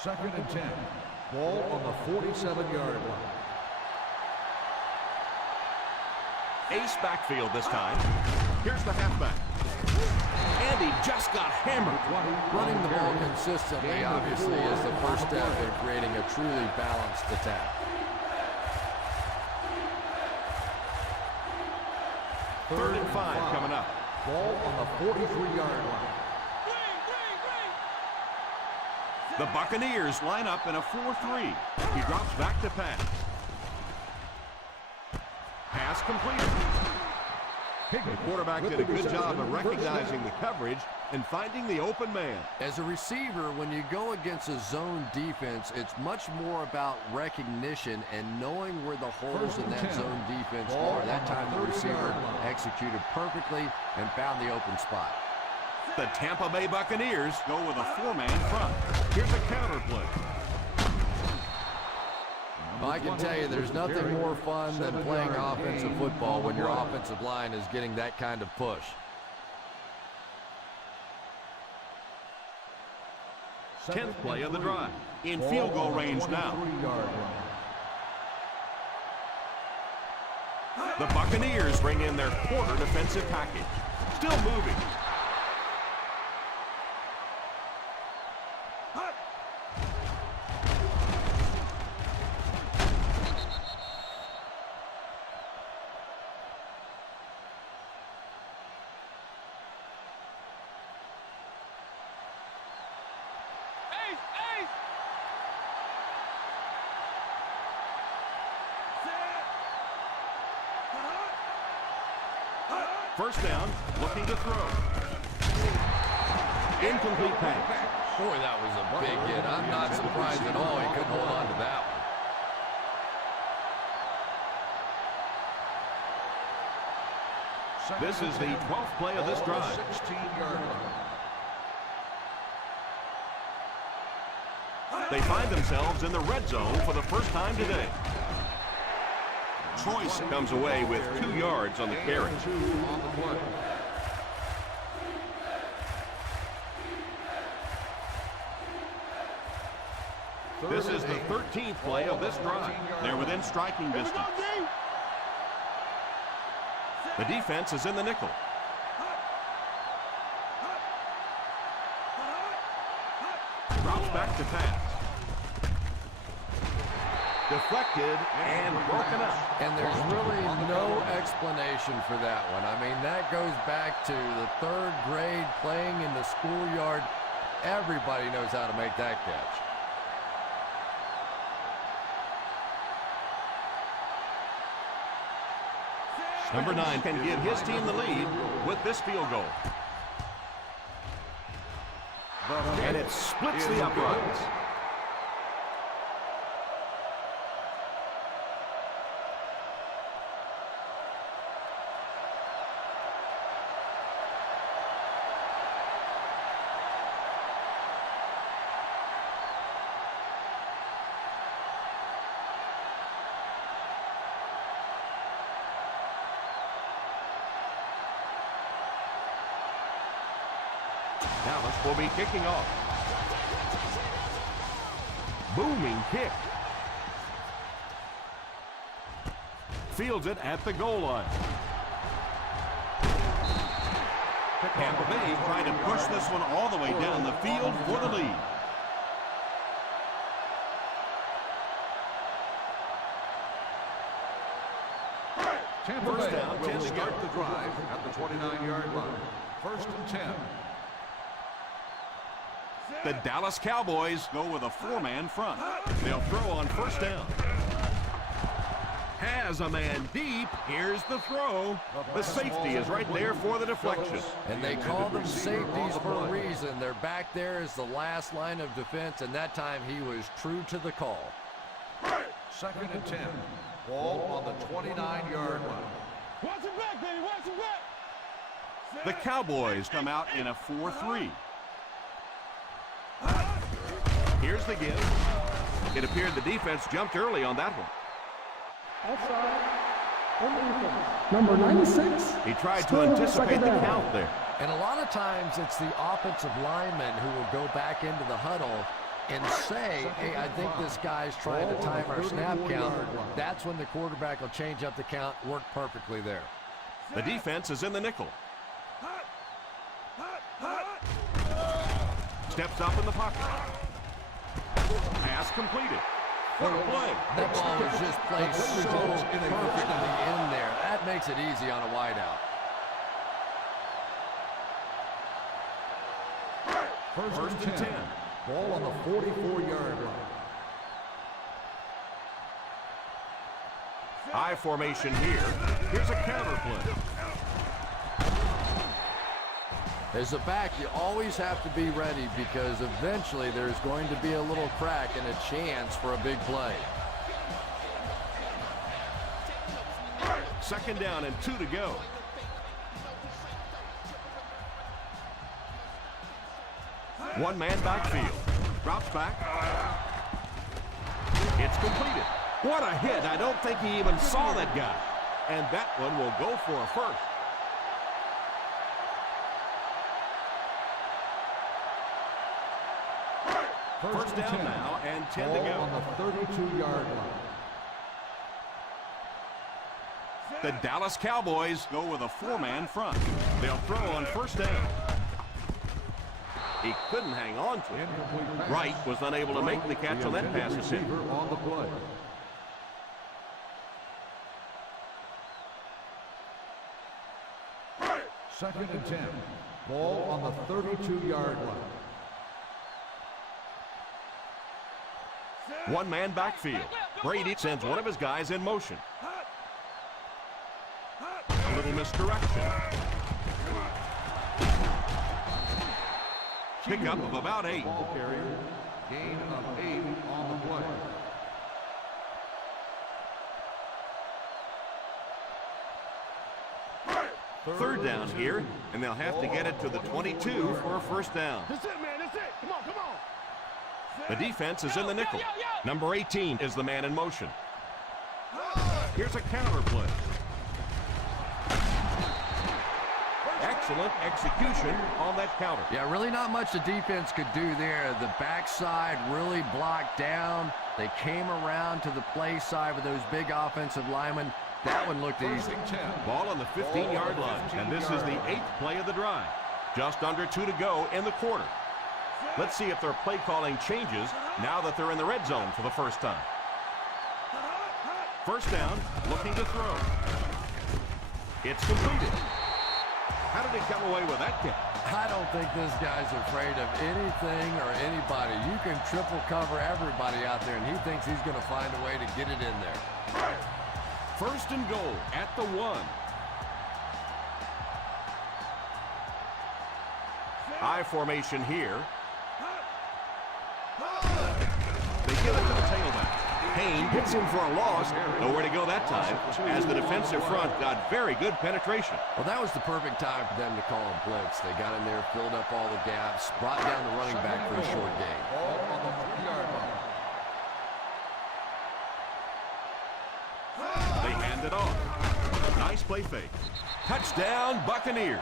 Second and 10. Ball on the 47-yard line. Ace backfield this time. Here's the halfback. And he just got hammered. Running the ball consistently, obviously, is the first step in creating a truly balanced attack. Third and 5 coming up. Ball on the 43-yard line. The Buccaneers line up in a 4-3. He drops back to pass. Pass completed. The quarterback did a good job of recognizing the coverage and finding the open man. As a receiver, when you go against a zone defense, it's much more about recognition and knowing where the holes in that zone defense are. That time the receiver executed perfectly and found the open spot. The Tampa Bay Buccaneers go with a 4-man front. Here's a counter play. Well, I can tell you there's nothing more fun than playing offensive football when your offensive line is getting that kind of push. Tenth play of the drive. In field goal range now. The Buccaneers bring in their quarter defensive package. Still moving. First down, looking to throw. Incomplete pass. Boy, that was a big hit. I'm not surprised at all he couldn't hold on to that one. This is the 12th play of this drive. 16-yard line. They find themselves in the red zone for the first time today. Choice comes away with 2 yards on the carry. 2 on the play. This is the 13th play of this drive. They're within striking distance. The defense is in the nickel. Drops back to pass. Deflected and broken up. And there's really no explanation for that one. I mean, that goes back to the 3rd grade playing in the schoolyard. Everybody knows how to make that catch. Number 9 can give his team the lead with this field goal. And it splits the uprights. Dallas will be kicking off. Booming kick. Fields it at the goal line. Tampa Bay trying to push this one all the way down the field for the lead. Tampa First Bay down, 10 will to start go. the drive at the 29-yard line. First and 10. The Dallas Cowboys go with a 4-man front. They'll throw on first down. Has a man deep. Here's the throw. The safety is right there for the deflection. And they call them safeties for a reason. They're back there as the last line of defense, and that time he was true to the call. Second and 10. Ball on the 29-yard line. Watch it back, baby. Watch it back. The Cowboys come out in a 4-3. Here's the give. It appeared the defense jumped early on that one. Outside. Number 96. He tried to Still with the anticipate second the down. count there. And a lot of times it's the offensive lineman who will go back into the huddle and say, hey, I think this guy's trying to time our snap count. That's when the quarterback will change up the count, work perfectly there. The defense is in the nickel. Steps up in the pocket. Pass completed. What a play. That ball was just placed so perfectly in there. That makes it easy on a wideout. First and 10. Ball on the 44-yard line. I formation here. Here's a counter play. As a back, you always have to be ready because eventually there's going to be a little crack and a chance for a big play. Second down and 2 to go. One-man backfield. Drops back. It's completed. What a hit. I don't think he even saw that guy. And that one will go for a first. First down now and 10 to Ball on go. the 32-yard line. The Dallas Cowboys go with a 4-man front. They'll throw on first down. He couldn't hang on to it. Incomplete pass. Wright was unable to make the catch on that pass attempt. Receiver on the play. Second and 10. Ball on the 32-yard line. One-man backfield. Brady sends one of his guys in motion. A little misdirection. Pickup of about 8. Ball carrier. Gain of 8 on the play. Third down here, and they'll have to get it to the 22 for a first down. That's it, man. That's it. Come on, come on. The defense is in the nickel. Number 18 is the man in motion. Here's a counter play. Excellent execution on that counter. Yeah, really not much the defense could do there. The backside really blocked down. They came around to the play side with those big offensive linemen. That one looked easy. Ball on the 15-yard line, and this is the 8th play of the drive. Just under 2 to go in the quarter. Let's see if their play calling changes now that they're in the red zone for the first time. First down, looking to throw. It's completed. How did he come away with that catch? I don't think this guy's afraid of anything or anybody. You can triple cover everybody out there, and he thinks he's going to find a way to get it in there. First and goal at the 1. I formation here. They give it to the tailback. Payne hits him for a loss. Nowhere to go that time, as the defensive front got very good penetration. Well, that was the perfect time for them to call a blitz. They got in there, filled up all the gaps, brought down the running back for a short gain. Ball on the 3-yard line. They hand it off. Nice play fake. Touchdown, Buccaneers.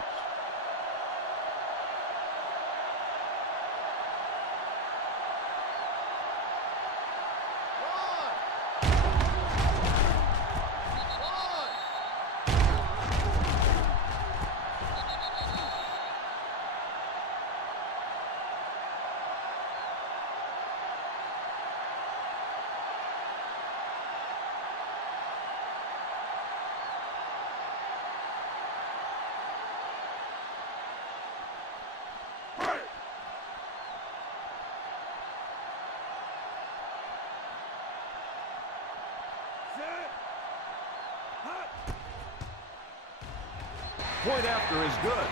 Point after is good.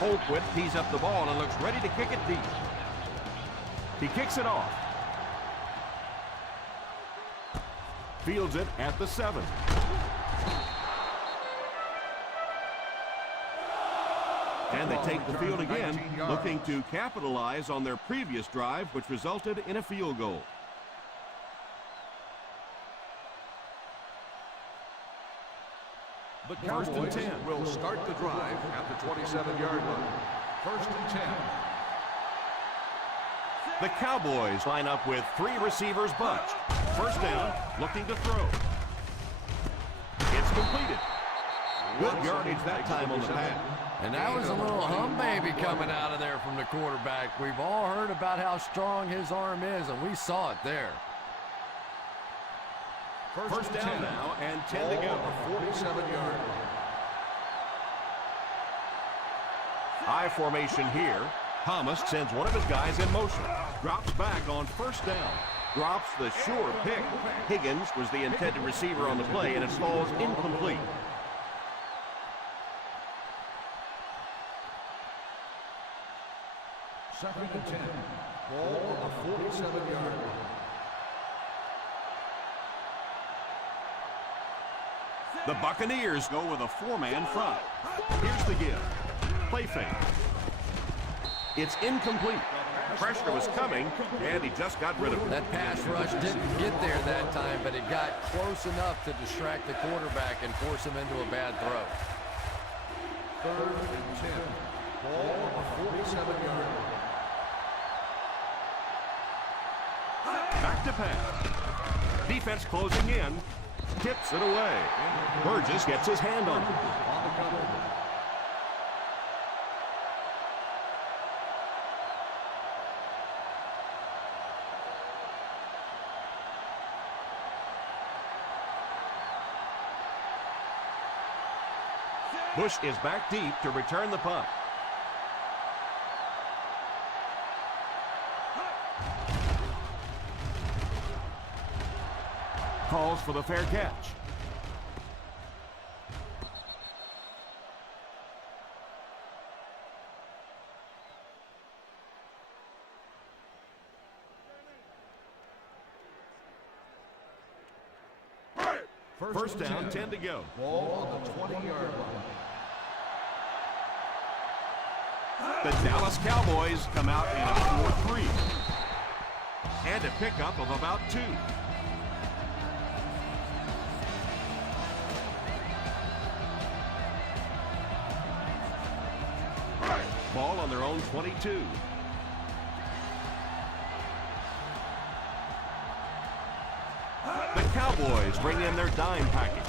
Holquist tees up the ball and looks ready to kick it deep. He kicks it off. Fields it at the 7. And they take the field again, looking to capitalize on their previous drive, which resulted in a field goal. The First and Cowboys 10. will start the drive at the 27-yard line. First and 10. The Cowboys line up with 3 receivers bunched. First down, looking to throw. It's completed. Good yardage that time on the pass. And that was a little hum baby coming out of there from the quarterback. We've all heard about how strong his arm is, and we saw it there. First down now, and 10 to go. 47-yard line. I formation here. Thomas sends one of his guys in motion. Drops back on first down. Drops the sure pick. Higgins was the intended receiver on the play, and it falls incomplete. Second and 10. Ball on the 47-yard line. The Buccaneers go with a 4-man front. Here's the give. Play fake. It's incomplete. Pressure was coming, and he just got rid of it. That pass rush didn't get there that time, but it got close enough to distract the quarterback and force him into a bad throw. Third and 10. Ball on the 47-yard line. Back to pass. Defense closing in. Tips it away. Burgess gets his hand on it. On the cover. Bush is back deep to return the punt. Calls for the fair catch. First down, 10 to go. Ball on the 20-yard line. The Dallas Cowboys come out in a 4-3. And a pickup of about 2. Ball on their own 22. The Cowboys bring in their dime package.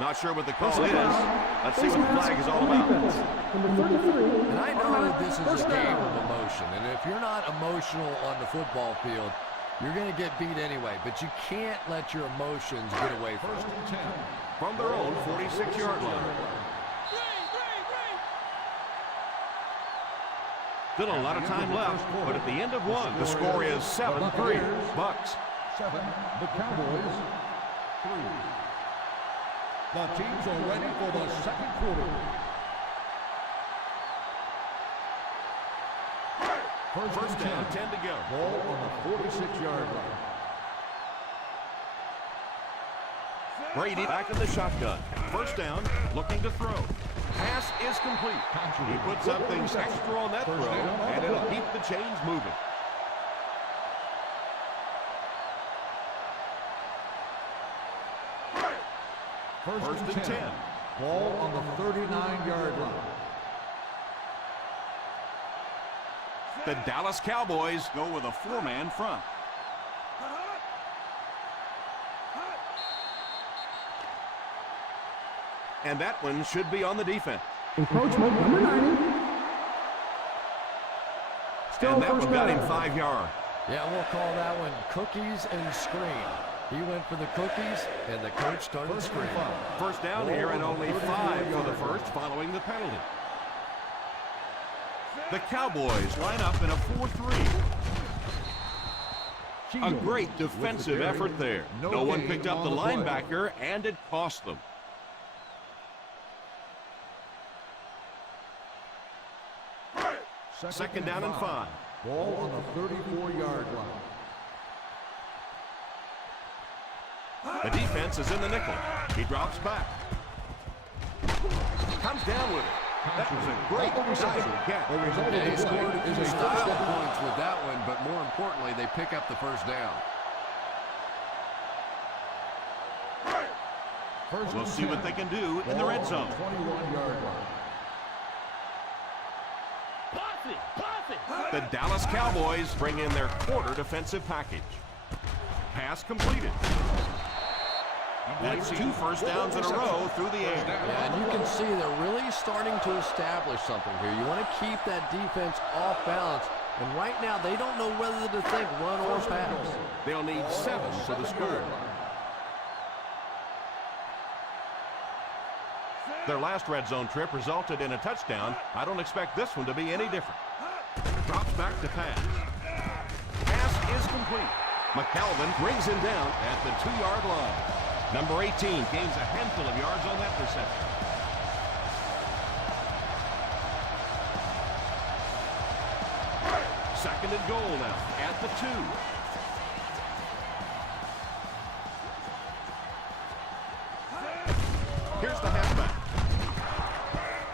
Not sure what the call is. Let's see what the flag is all about. And I know that this is a game of emotion, and if you're not emotional on the football field, you're going to get beat anyway, but you can't let your emotions get away from First you. and 10. From their own 46-yard line. Still a lot of time left, but at the end of one, the score is 7-3. Bucks. 7. The Cowboys 3. The teams are ready for the second quarter. First down, 10 to go. Ball on the 46-yard line. Brady back in the shotgun. First down, looking to throw. Pass is complete. He puts up things extra on that throw, and it'll keep the chains moving. First and 10. Ball on the 39-yard line. The Dallas Cowboys go with a 4-man front. And that one should be on the defense. Encroachment number 90. Still And that first one got him down. 5 yards. Yeah, we'll call that one cookies and screen. He went for the cookies, and the coach started screaming. First down here, and only 5 for the first following the penalty. The Cowboys line up in a 4-3. A great defensive effort there. No one picked up the linebacker, and it cost them. Second down and 5. Ball on the 34-yard line. The defense is in the nickel. He drops back. Comes down with it. That was a great diving catch. They scored style points with that one, but more importantly, they pick up the first down. We'll see what they can do in the red zone. 21-yard line. The Dallas Cowboys bring in their quarter defensive package. Pass completed. That's 2 first downs in a row through the air. Yeah, and you can see they're really starting to establish something here. You want to keep that defense off balance, and right now they don't know whether to think run or pass. They'll need 7 for the score. Their last red zone trip resulted in a touchdown. I don't expect this one to be any different. Drops back to pass. Pass is complete. McAlvin brings him down at the 2-yard line. Number 18 gains a handful of yards on that reception. Second and goal now at the 2. Here's the halfback.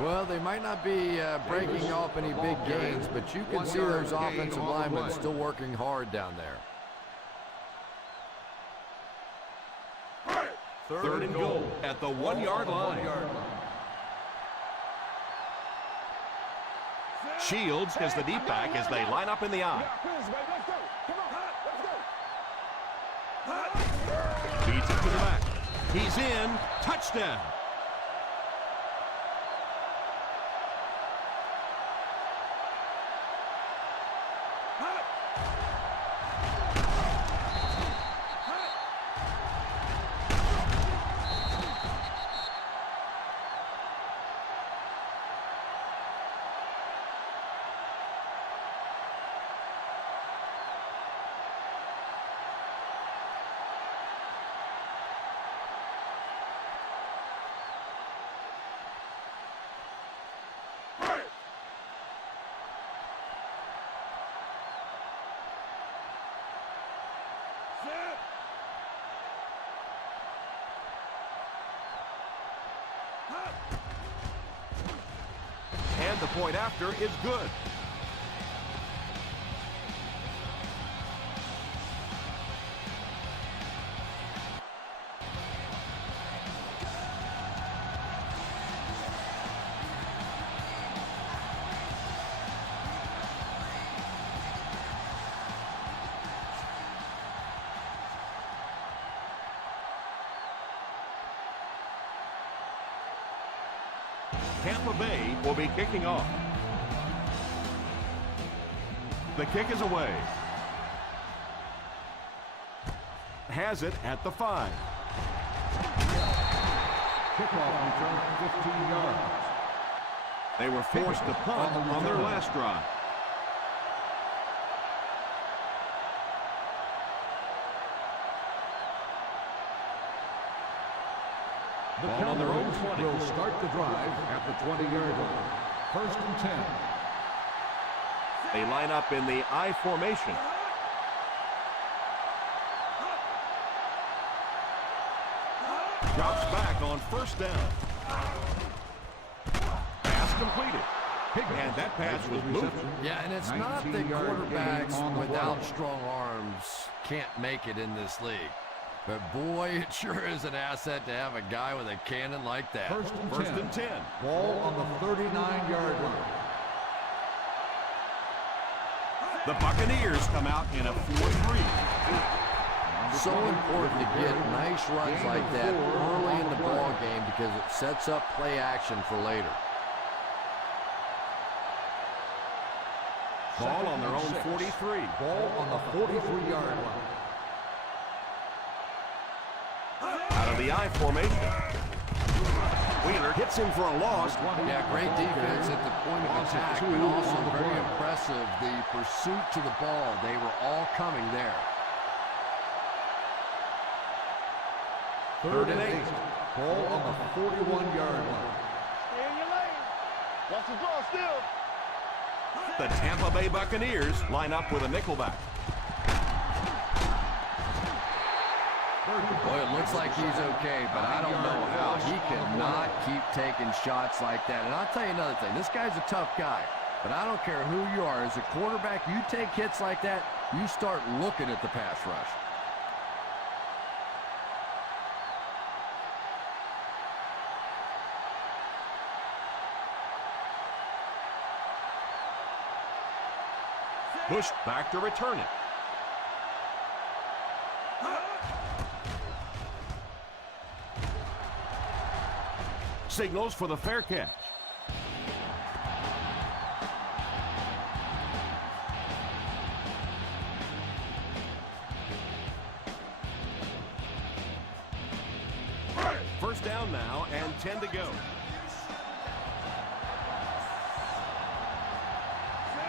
Well, they might not be breaking off any big gains, but you can see those offensive linemen still working hard down there. Third and goal at the 1-yard line. Shields is the deep back as they line up in the I. Feeds it to the back. He's in. Touchdown. And the point after is good. Tampa Bay will be kicking off. The kick is away. Has it at the 5. Kickoff return 15 yards. They were forced to punt on their last drive. The Cowboys will start the drive at the 20-yard line. First and 10. They line up in the I formation. Drops back on first down. Pass completed. And that pass was moved. Yeah, and it's not that quarterbacks without strong arms can't make it in this league. But boy, it sure is an asset to have a guy with a cannon like that. First and 10. Ball on the 39-yard line. The Buccaneers come out in a 4-3. So important to get nice runs like that early in the ball game because it sets up play action for later. Ball on their own 43. Ball on the 43-yard line. Out of the I formation. Wheeler hits him for a loss. Yeah, great defense at the point of attack, but also very impressive. The pursuit to the ball, they were all coming there. Third and 8. Ball on the 41-yard line. Stay in your lane. Watch the draw still. The Tampa Bay Buccaneers line up with a nickelback. Boy, it looks like he's okay, but I don't know how. He cannot keep taking shots like that. And I'll tell you another thing. This guy's a tough guy, but I don't care who you are. As a quarterback, you take hits like that, you start looking at the pass rush. Pushed back to return it. Signals for the fair catch. First down now and 10 to go.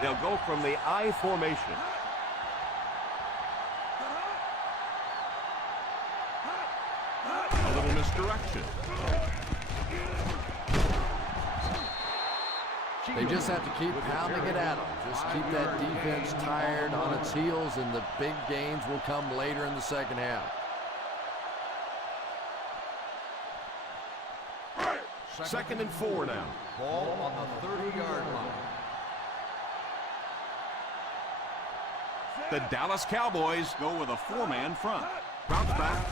They'll go from the I formation. A little misdirection. They just have to keep pounding it at them. Just keep that defense tired on its heels, and the big gains will come later in the second half. Second and 4 now. Ball on the 30-yard line. The Dallas Cowboys go with a 4-man front. Bounce back.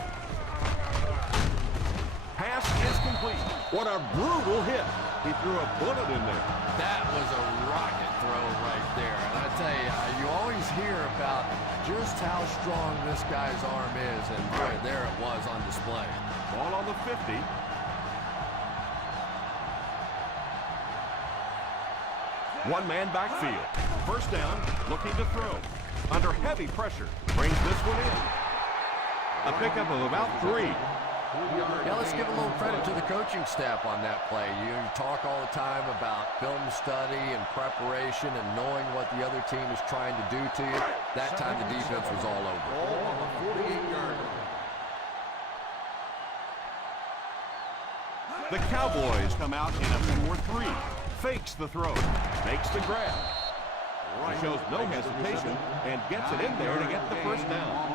Pass is complete. What a brutal hit. He threw a bullet in there. That was a rocket throw right there. And I tell you, you always hear about just how strong this guy's arm is. And boy, there it was on display. Ball on the 50. One-man backfield. First down, looking to throw. Under heavy pressure, brings this one in. A pickup of about 3. Yeah, let's give a little credit to the coaching staff on that play. You talk all the time about film study and preparation and knowing what the other team is trying to do to you. That time the defense was all over. Ball on the 48-yard line. The Cowboys come out in a 4-3. Fakes the throw. Makes the grab. Shows no hesitation and gets it in there to get the first down.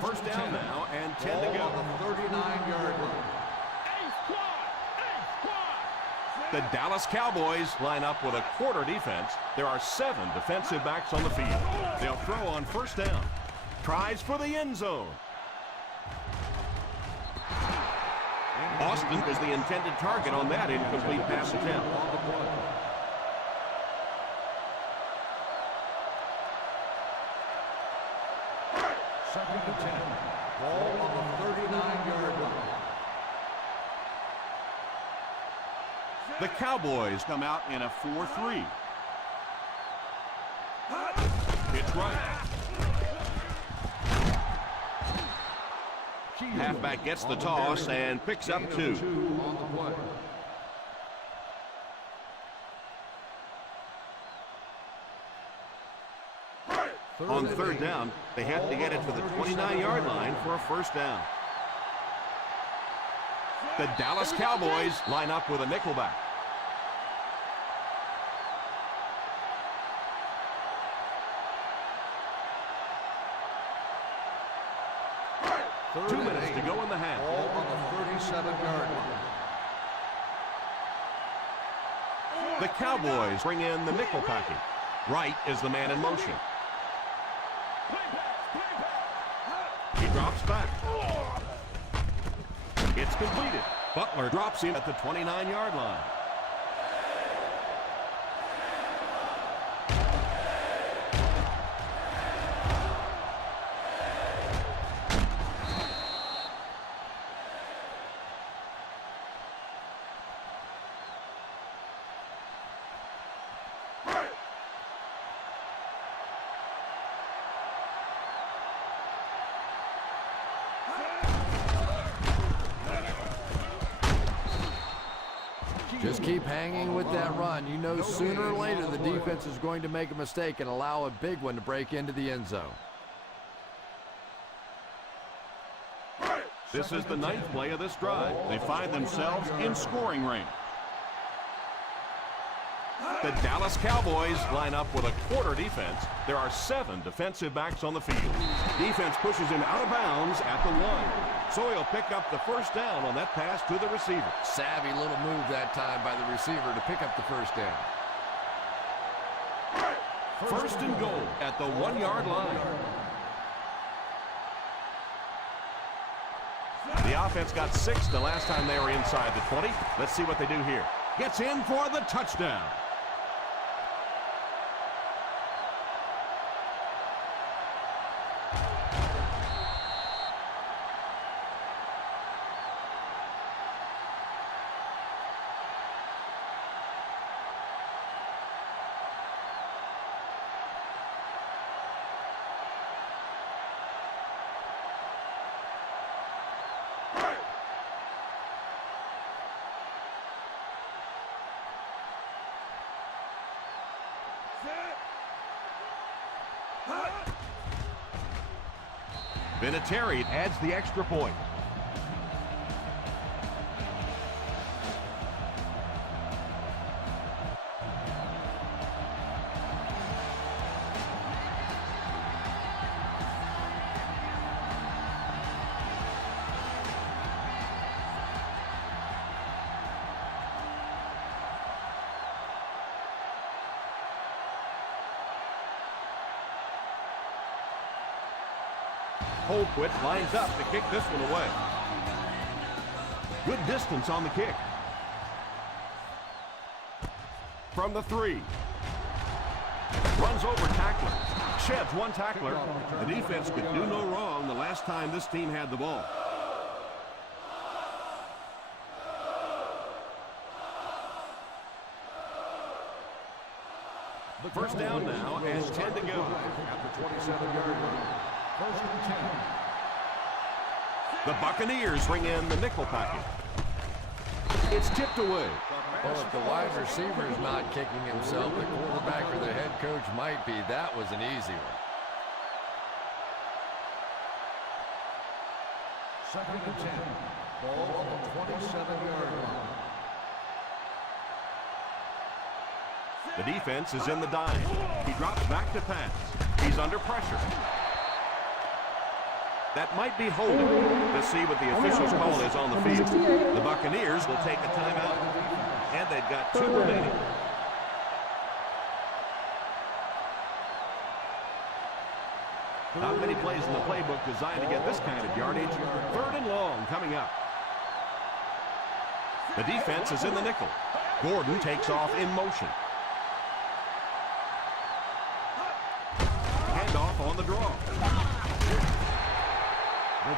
First down now and 10 to go. On the 39-yard line. The Dallas Cowboys line up with a quarter defense. There are 7 defensive backs on the field. They'll throw on first down. Tries for the end zone. Austin was the intended target on that incomplete pass attempt. Second and 10. Ball on the 39-yard line. The Cowboys come out in a 4-3. It's right. Halfback gets the toss and picks up 2. On the play. On third down, they have to get it to the 29-yard line for a first down. The Dallas Cowboys line up with a nickelback. Two minutes to go in the half. Ball on the 37-yard line. The Cowboys bring in the nickel packing. Wright is the man in motion. He drops back. It's completed. Butler drops in at the 29-yard line. Just keep hanging with that run. You know sooner or later the defense is going to make a mistake and allow a big one to break into the end zone. This is the 9th play of this drive. They find themselves in scoring range. The Dallas Cowboys line up with a quarter defense. There are 7 defensive backs on the field. Defense pushes him out of bounds at the 1. So he'll pick up the first down on that pass to the receiver. Savvy little move that time by the receiver to pick up the first down. First and goal at the 1-yard line. The offense got 6 the last time they were inside the 20. Let's see what they do here. Gets in for the touchdown. Vinatieri adds the extra point. Colquitt lines up to kick this one away. Good distance on the kick. From the 3. Runs over tackler. Sheds one tackler. The defense could do no wrong the last time this team had the ball. First down now and 10 to go. At the 27-yard line. First and 10. The Buccaneers bring in the nickel package. It's tipped away. Well, if the wide receiver is not kicking himself, the quarterback or the head coach might be. That was an easy one. Second and 10. Ball on the 27-yard line. The defense is in the dime. He drops back to pass. He's under pressure. That might be holding. Let's see what the officials' call is on the field. The Buccaneers will take a timeout, and they've got 2 remaining. Not many plays in the playbook designed to get this kind of yardage. 3rd and long coming up. The defense is in the nickel. Gordon takes off in motion. Handoff on the draw.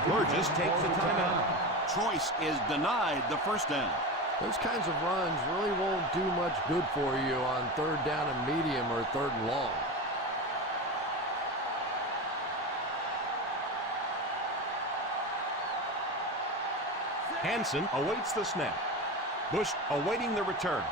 Burgess takes the timeout. Troyce is denied the first down. Those kinds of runs really won't do much good for you on 3rd down and medium or 3rd and long. Hansen awaits the snap. Bush awaiting the return.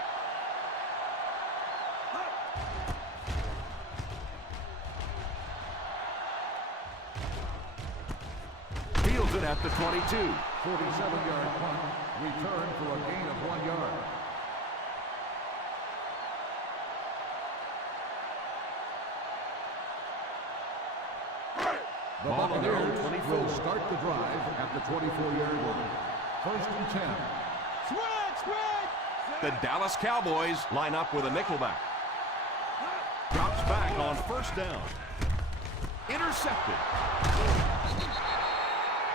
Fields it at the 22. 47-yard punt. Return for a gain of 1 yard. The Buccaneers will start the drive at the 24-yard line. First and 10. The Dallas Cowboys line up with a nickelback. Drops back on first down. Intercepted.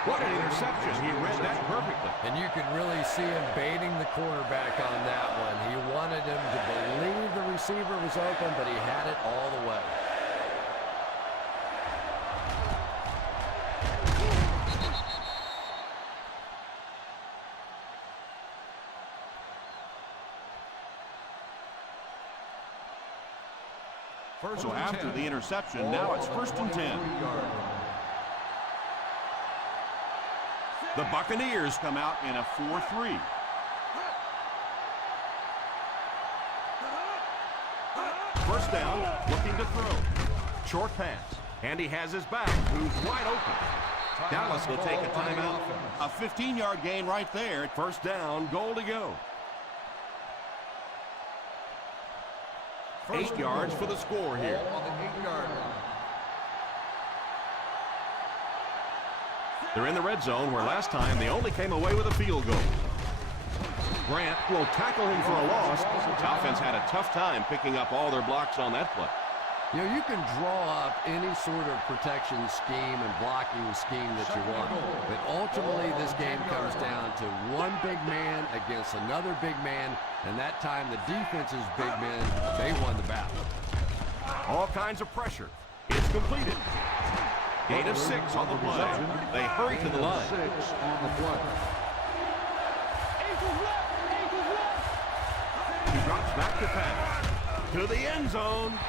What an interception. He read that perfectly. And you can really see him baiting the quarterback on that one. He wanted him to believe the receiver was open, but he had it all the way. So after the interception, now it's first and 10. The Buccaneers come out in a 4-3. First down, looking to throw. Short pass. And he has his back, who's wide open. Dallas will take a timeout. A 15-yard gain right there. First down, goal to go. 8 yards for the score here. On the 8-yard line. They're in the red zone where last time they only came away with a field goal. Grant will tackle him for a loss. The offense had a tough time picking up all their blocks on that play. You know, you can draw up any sort of protection scheme and blocking scheme that you want, but ultimately this game comes down to one big man against another big man, and that time the defense's big men, they won the battle. All kinds of pressure. It's completed. Gain of 6 on the play. They hurry to the line. 6 on the play. He drops back to pass. To the end zone.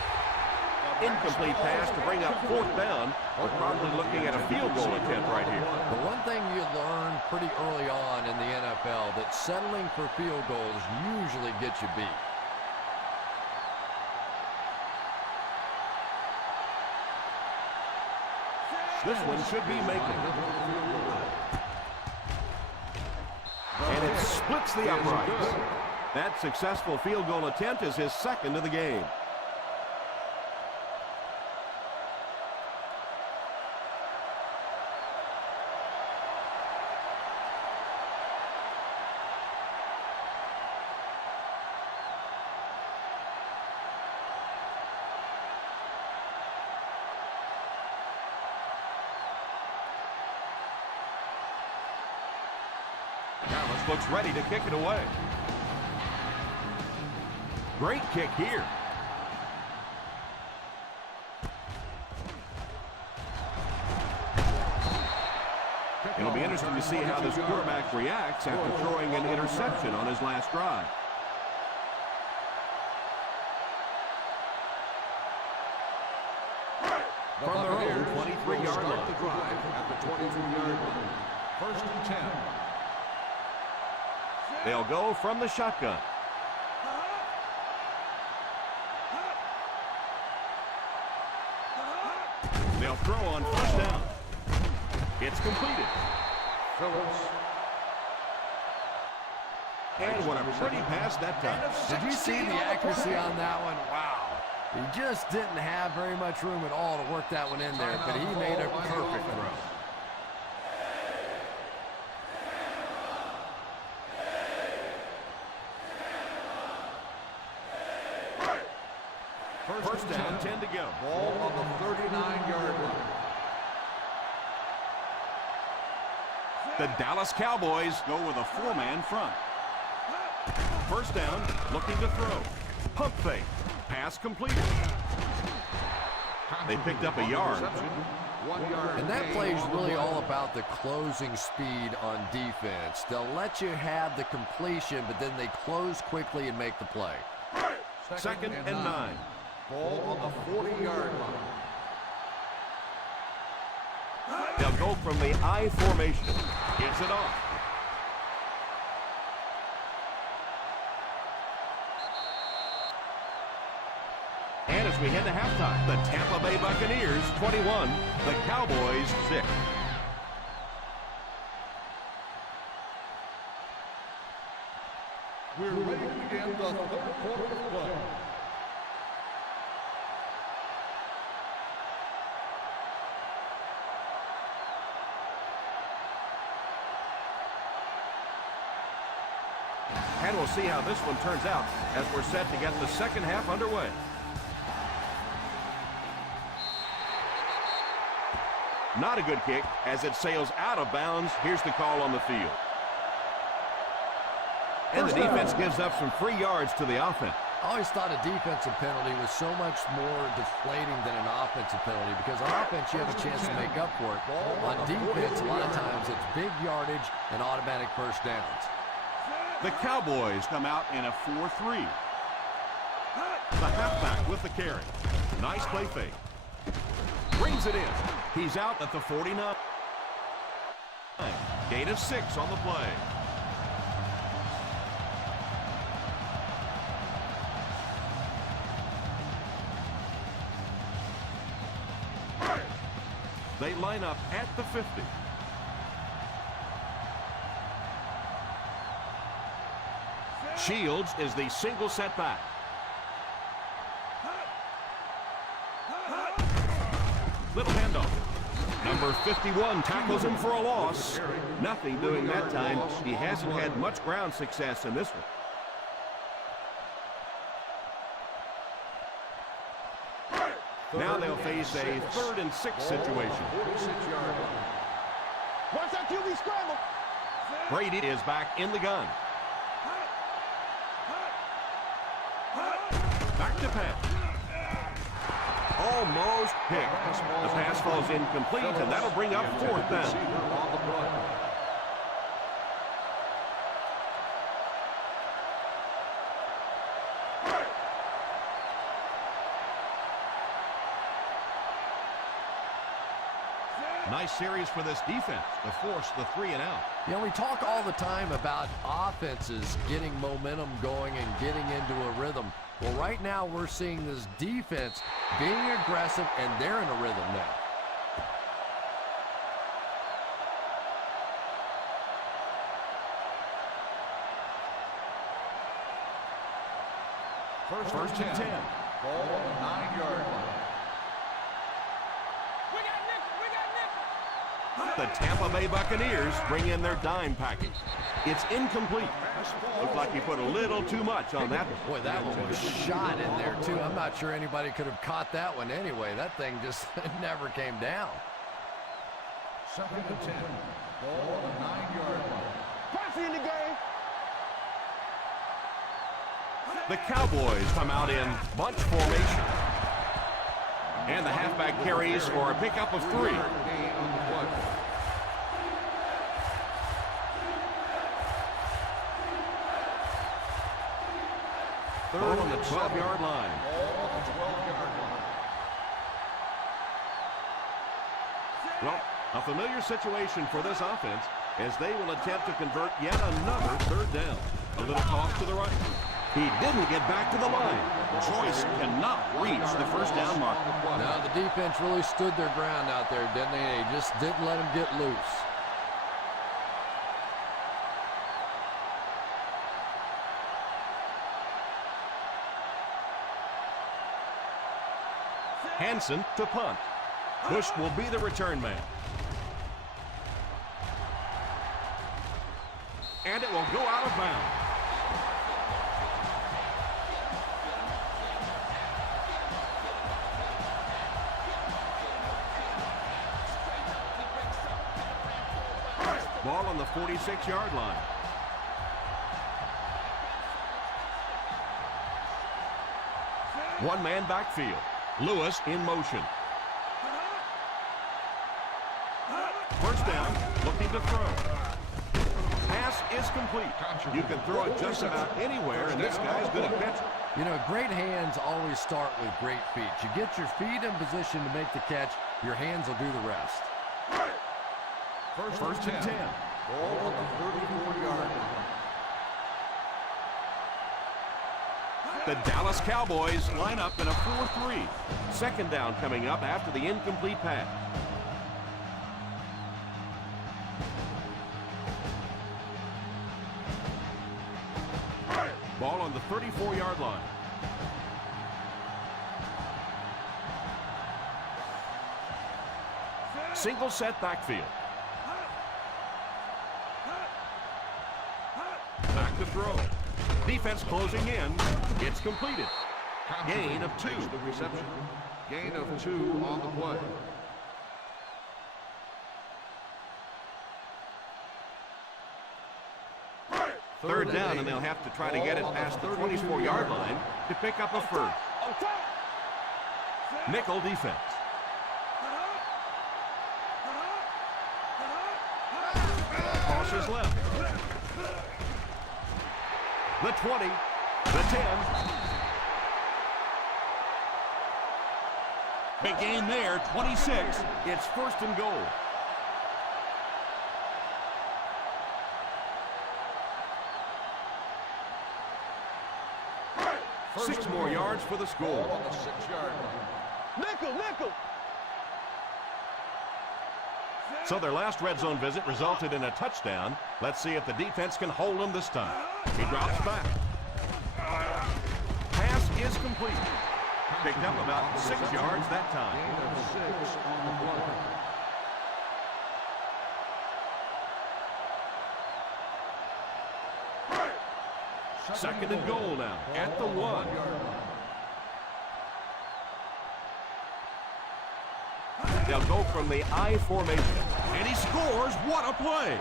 Incomplete pass to bring up 4th down. We're probably looking at a field goal attempt right here. The one thing you learn pretty early on in the NFL that settling for field goals usually gets you beat. This one should be making. And it splits the uprights. That successful field goal attempt is his 2nd of the game. Dallas looks ready to kick it away. Great kick here. It'll be interesting to see how this quarterback reacts after throwing an interception on his last drive. From their own 23-yard line. The drive at the 22-yard line. First and 10. They'll go from the shotgun. They'll throw on first down. It's completed. Phillips. And what a pretty pass that time. Did you see the accuracy on that one? Wow. He just didn't have very much room at all to work that one in there, but he made a perfect throw. First down, 10 to go. Ball on the 39-yard line. The Dallas Cowboys go with a four-man front. First down, looking to throw. Pump fake. Pass completed. They picked up a yard. 1 yard. And that play is really all about the closing speed on defense. They'll let you have the completion, but then they close quickly and make the play. Second and 9. Ball on the 40-yard line. They'll go from the I formation. Gets it off. And as we head to halftime, the Tampa Bay Buccaneers 21, the Cowboys 6. We're ready to begin the third quarter of play. And we'll see how this one turns out as we're set to get the second half underway. Not a good kick as it sails out of bounds. Here's the call on the field. And the defense gives up some free yards to the offense. I always thought a defensive penalty was so much more deflating than an offensive penalty because on offense you have a chance to make up for it. On defense, a lot of times it's big yardage and automatic first downs. The Cowboys come out in a 4-3. The halfback with the carry. Nice play fake. Brings it in. He's out at the 49. Gain of 6 on the play. They line up at the 50. Shields is the single setback. Little handoff. Number 51 tackles him for a loss. Nothing doing that time. He hasn't had much ground success in this one. Now they'll face a 3rd and 6 situation. 46-yard line. Watch that QB scramble. Brady is back in the gun. Back to pass. Almost picked. The pass falls incomplete, and that'll bring up 4th down. On the play. Nice series for this defense to force the 3 and out. You know, we talk all the time about offenses getting momentum going and getting into a rhythm. Well, right now we're seeing this defense being aggressive, and they're in a rhythm now. First and 10. Ball on the 9-yard line. The Tampa Bay Buccaneers bring in their dime package. It's incomplete. Looks like he put a little too much on that one. Boy, that one was shot in there, too. I'm not sure anybody could have caught that one anyway. That thing just never came down. 2nd and 10. Ball on the 9-yard line. Posse in the game. The Cowboys come out in bunch formation. And the halfback carries for a pickup of 3. Gain on the play. Third on the 12-yard line. Ball on the 12-yard line. Well, a familiar situation for this offense as they will attempt to convert yet another third down. A little toss to the right. He didn't get back to the line. Joyce cannot reach the first down mark. Now the defense really stood their ground out there, didn't they? They just didn't let him get loose. Hansen to punt. Bush will be the return man. And it will go out of bounds. Ball on the 46-yard line. One-man backfield. Lewis in motion. First down, looking to throw. Pass is complete. You can throw it just about anywhere, and this guy's going to catch it. You know, great hands always start with great feet. You get your feet in position to make the catch, your hands will do the rest. First and 10. Ball on the 34-yard line. The Dallas Cowboys line up in a 4-3. Second down coming up after the incomplete pass. Ball on the 34-yard line. Single set backfield. Back to throw. Defense closing in. It's completed. Gain of 2. The reception. Gain of 2 on the play. Third down, and they'll have to try to get it past the 24-yard line to pick up a first. Nickel defense. Cautious left. The 20, the 10. Big gain there, 26. It's first and goal. Six more yards for the score. On the 6-yard line. Nickel. So their last red zone visit resulted in a touchdown. Let's see if the defense can hold him this time. He drops back. Pass is complete. Picked up about 6 yards that time. Gain of 6 on the play. Second and goal now at the 1. They'll go from the I formation. And he scores. What a play.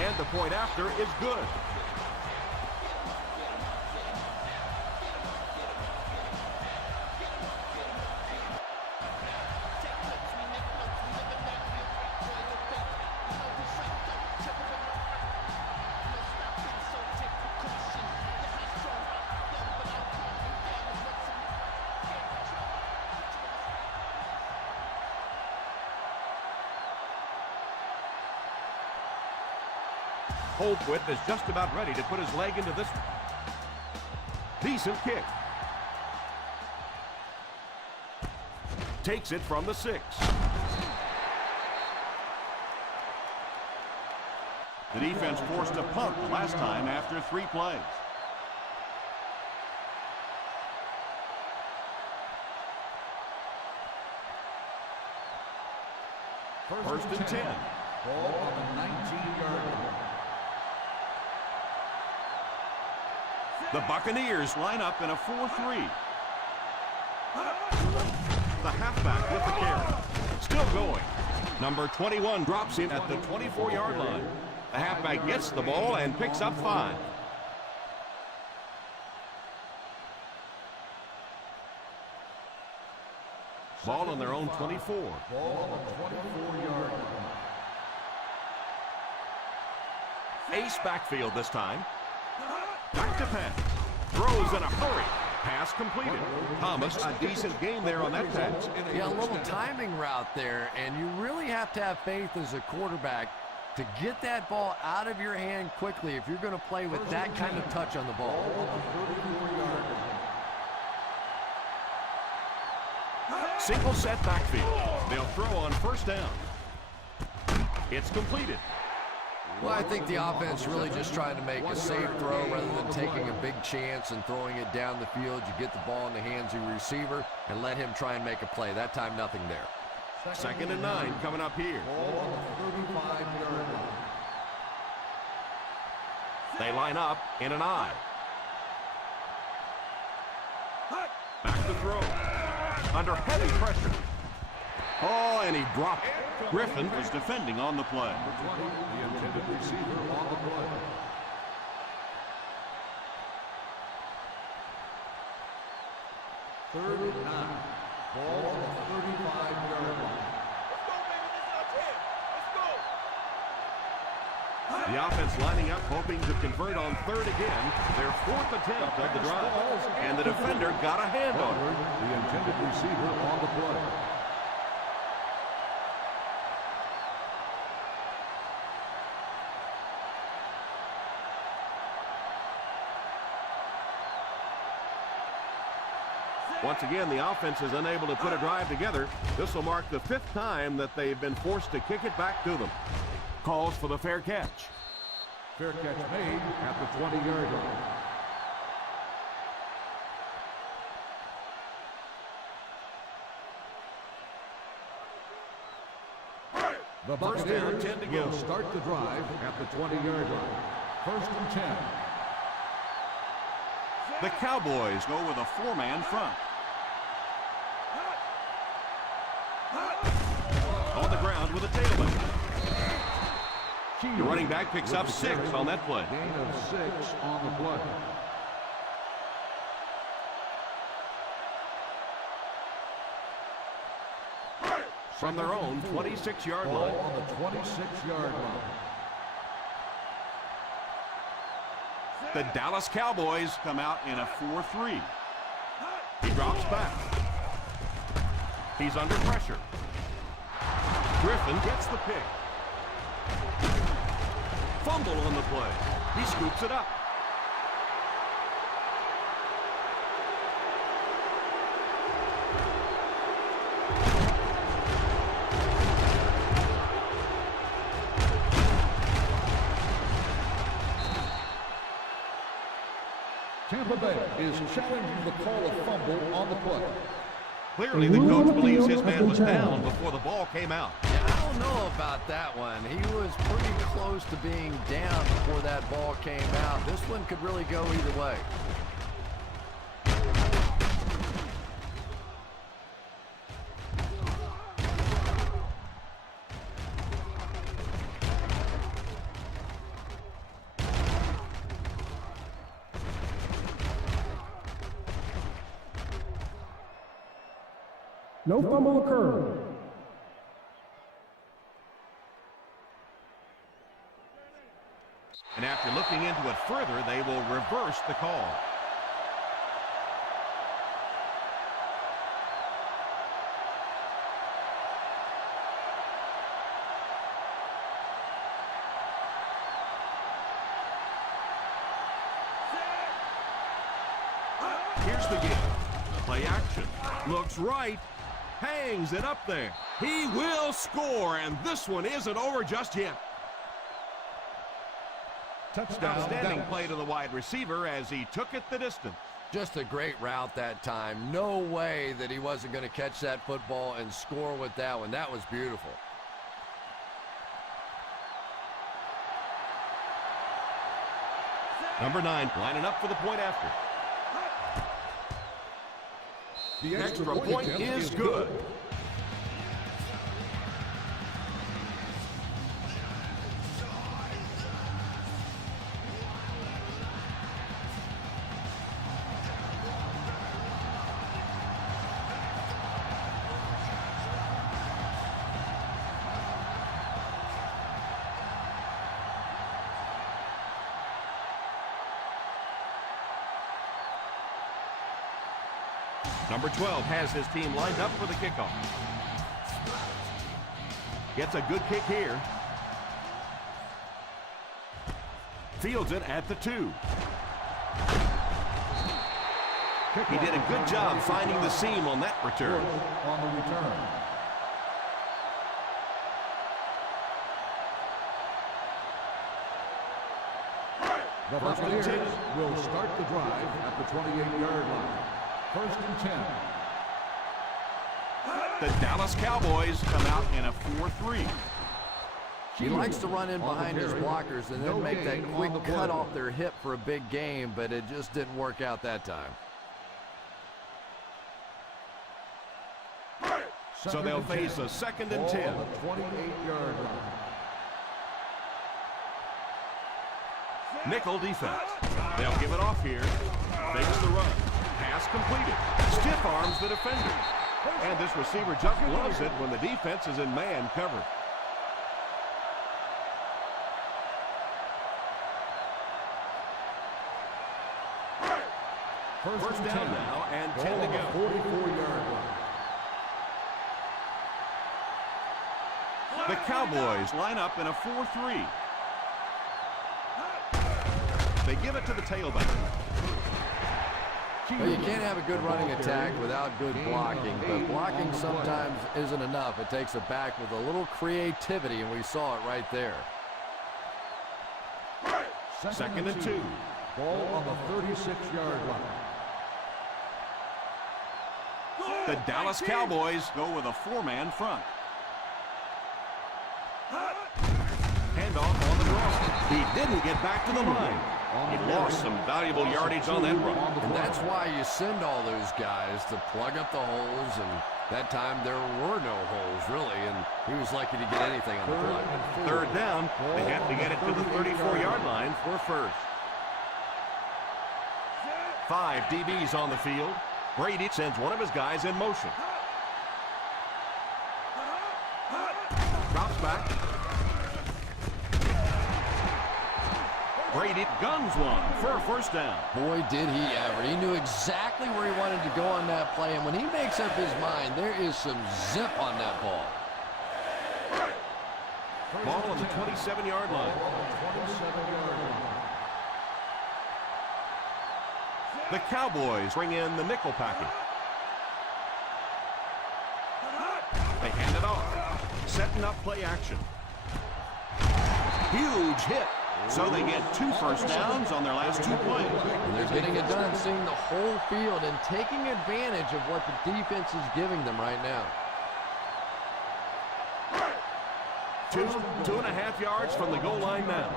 And the point after is good. Holquist is just about ready to put his leg into this one. Decent kick. Takes it from the 6. The defense forced a punt the last time after 3 plays. First and 10. Ball on the 19-yard line. The Buccaneers line up in a 4-3. The halfback with the carry. Still going. Number 21 drops in at the 24-yard line. The halfback gets the ball and picks up 5. Ball on their own 24. Ball on the 24-yard line. Ace backfield this time. Back to pass. Throws in a hurry. Pass completed. Thomas, a decent game there on that pass. Yeah, a little timing route there, and you really have to have faith as a quarterback to get that ball out of your hand quickly if you're going to play with that kind of touch on the ball. Single set backfield. They'll throw on first down. It's completed. Well, I think the offense really just trying to make a safe throw rather than taking a big chance and throwing it down the field. You get the ball in the hands of your receiver and let him try and make a play. That time, nothing there. Second and 9 coming up here. Ball on the 35-yard line. They line up in an I. Back to throw. Under heavy pressure. Oh, and he dropped it. Griffin was defending on the play. The intended receiver on the play. Third and 9. Ball on the 35-yard line. The offense lining up, hoping to convert on third again. Their 4th attempt of the drive. And the defender got a hand on it. The intended receiver on the play. Once again, the offense is unable to put a drive together. This will mark the 5th time that they've been forced to kick it back to them. Calls for the fair catch. Fair catch made at the 20-yard line. The First down, Buccaneers 10 to go. will start the drive at the 20-yard line. First and 10. The Cowboys go with a 4-man front. On the ground with a tailback. The running back picks up 6 on that play. Gain of 6 on the play. From their own 26-yard Ball line. on the 26-yard line. The Dallas Cowboys come out in a 4-3. He drops back. He's under pressure. Griffin gets the pick. Fumble on the play. He scoops it up. Tampa Bay is challenging the call of fumble on the play. Clearly, the coach believes his man was down before the ball came out. Yeah, I don't know about that one. He was pretty close to being down before that ball came out. This one could really go either way. No fumble occurred. And after looking into it further, they will reverse the call. Here's the give. Play action. Looks right. Hangs it up there. He will score, and this one isn't over just yet. Touchdown. Outstanding play to the wide receiver as he took it the distance. Just a great route that time. No way that he wasn't going to catch that football and score with that one. That was beautiful. Number 9 lining up for the point after. The Extra point is good. Number 12 has his team lined up for the kickoff. Gets a good kick here. Fields it at the 2. He did a good job finding the seam on that return. On the return. The Buccaneers will start the drive at the 28-yard line. First and 10. The Dallas Cowboys come out in a 4-3. He likes to run in behind his blockers and then make that quick cut off their hip for a big gain, but it just didn't work out that time. So they'll face a 2nd and 10. 28-yard line. Nickel defense. They'll give it off here. Fakes the run. Pass completed. Stiff arms the defender. And this receiver just loves it when the defense is in man cover. First down now and 10 to go. 44-yard line. The Cowboys line up in a 4-3. They give it to the tailback. Well, you can't have a good running attack without good blocking, but blocking sometimes isn't enough. It takes a back with a little creativity, and we saw it right there. 2nd and 2. Ball on the 36-yard line. The Dallas Cowboys go with a 4-man front. Handoff on the draw. He didn't get back to the line. He lost some valuable yardage on that run. And that's why you send all those guys to plug up the holes, and that time there were no holes, really, and he was lucky to get anything on the play. 3rd down. They have to get it to the 34-yard line for first. 5 DBs on the field. Brady sends one of his guys in motion. Drops back. Brady guns one for a first down. Boy, did he ever. He knew exactly where he wanted to go on that play, and when he makes up his mind, there is some zip on that ball. Ball on the 27-yard line. The Cowboys bring in the nickel package. They hand it off. Setting up play action. Huge hit. So they get 2 first downs on their last 2 plays. And they're getting it done, seeing the whole field and taking advantage of what the defense is giving them right now. 2.5 yards from the goal line now.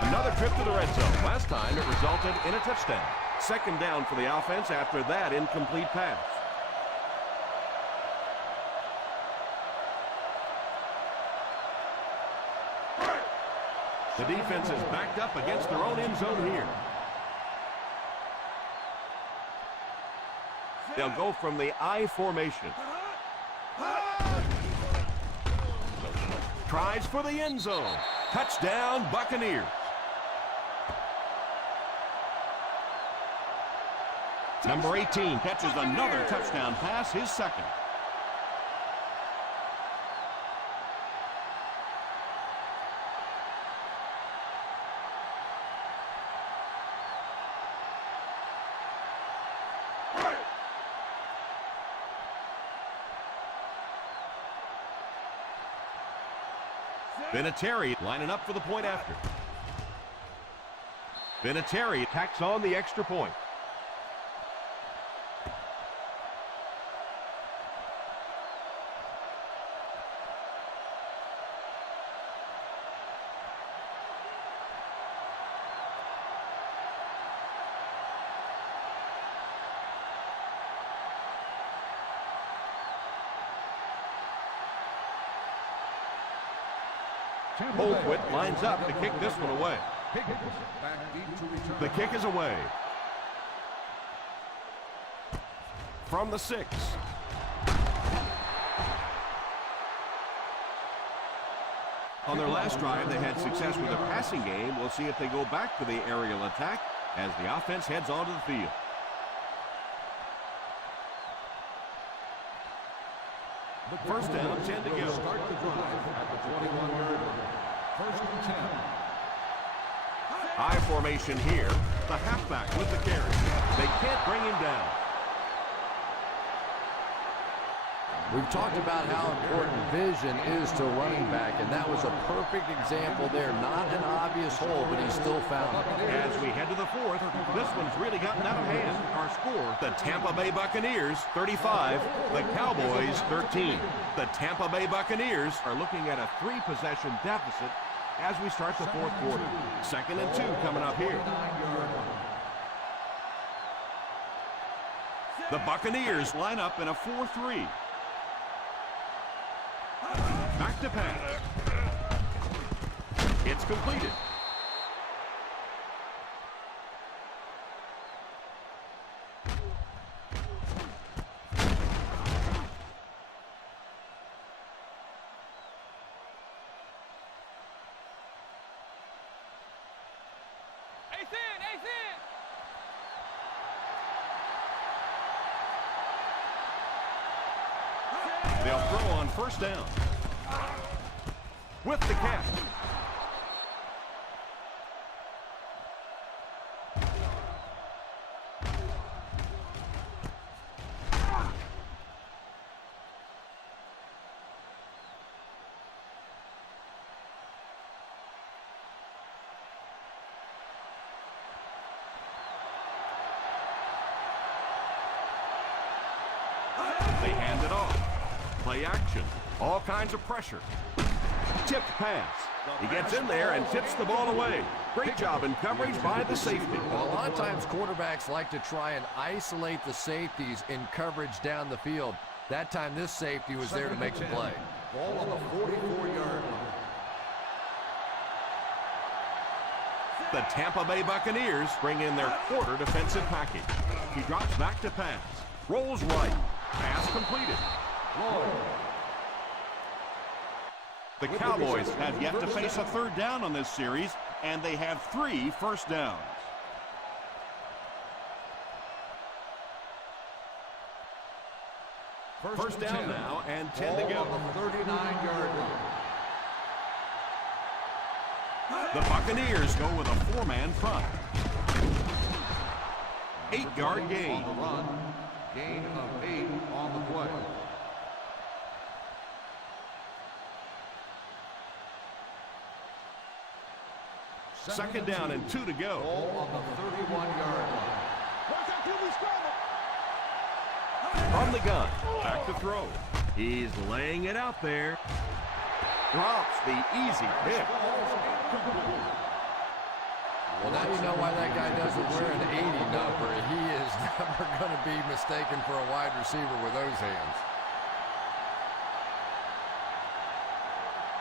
Another trip to the red zone. Last time it resulted in a touchdown. 2nd down for the offense after that incomplete pass. The defense is backed up against their own end zone here. They'll go from the I formation. Tries for the end zone. Touchdown, Buccaneers. Number 18 catches another touchdown pass, his 2nd. Vinatieri lining up for the point after. Vinatieri tacks on the extra point. Holtwit lines up to kick this one away. The kick is away. From the 6. On their last drive, they had success with the passing game. We'll see if they go back to the aerial attack as the offense heads onto the field. First down, 10 to go. Start the drive at the 21-yard line. First and 10. High formation here. The halfback with the carry. They can't bring him down. We've talked about how important vision is to running back, and that was a perfect example there. Not an obvious hole, but he still found it. As we head to the 4th, this one's really gotten out of hand. Our score, the Tampa Bay Buccaneers, 35. The Cowboys, 13. The Tampa Bay Buccaneers are looking at a 3-possession deficit as we start the 4th quarter. 2nd and 2 coming up here. The Buccaneers line up in a 4-3. Back to pass. It's completed. They'll throw on first down. With the catch. They hand it off. Play action. All kinds of pressure. Tipped pass. He gets in there and tips the ball away. Great job in coverage by the safety. Well, a lot of times quarterbacks like to try and isolate the safeties in coverage down the field. That time this safety was there to make the play. Ball on the 44-yard line. The Tampa Bay Buccaneers bring in their quarter defensive package. He drops back to pass. Rolls right. Pass completed. The Cowboys have yet to face a 3rd down on this series, and they have 3 first downs. First down now, and 10 to go. On the 39-yard line. The Buccaneers go with a 4-man front. 8-yard gain. On the run. Gain of 8 on the play. Second down and 2 to go. Ball on the 31-yard line. From the gun, back to throw. He's laying it out there. Drops the easy pick. Well, now you know why that guy doesn't wear an 80 number. He is never going to be mistaken for a wide receiver with those hands.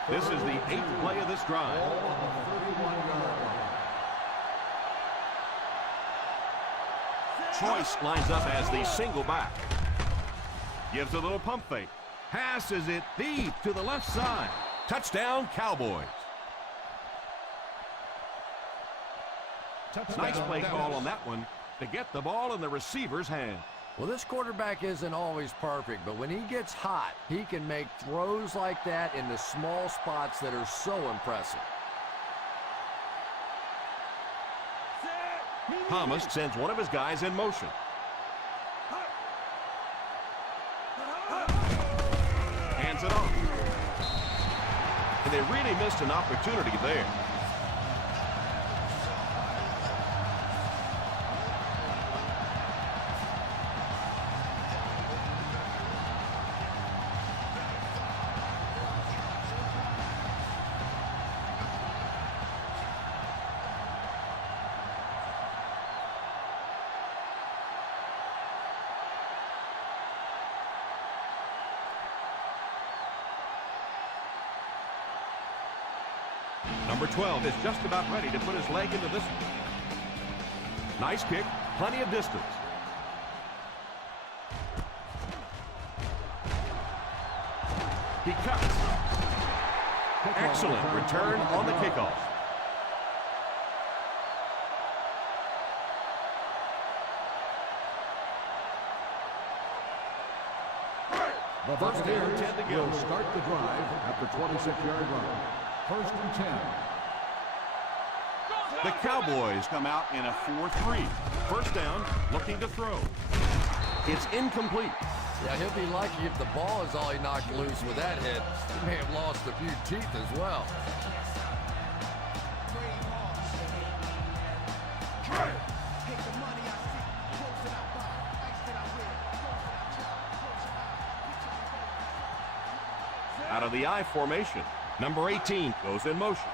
This is the 8th play of this drive. Ball on the 31-yard line. Choice lines up as the single back. Gives a little pump fake. Passes it deep to the left side. Touchdown, Cowboys. Nice play call on that one to get the ball in the receiver's hand. Well, this quarterback isn't always perfect, but when he gets hot, he can make throws like that in the small spots that are so impressive. Thomas sends one of his guys in motion. it off. And they really missed an opportunity there. Number 12 is just about ready to put his leg into this one. Nice kick, plenty of distance. He cuts. Excellent return on the kickoff. The Buccaneers will start the drive at the 26-yard line. First and 10. The Cowboys come out in a 4-3. First down, looking to throw. It's incomplete. Yeah, he'll be lucky if the ball is all he knocked loose with that hit. He may have lost a few teeth as well. Out of the I formation. Number 18 goes in motion.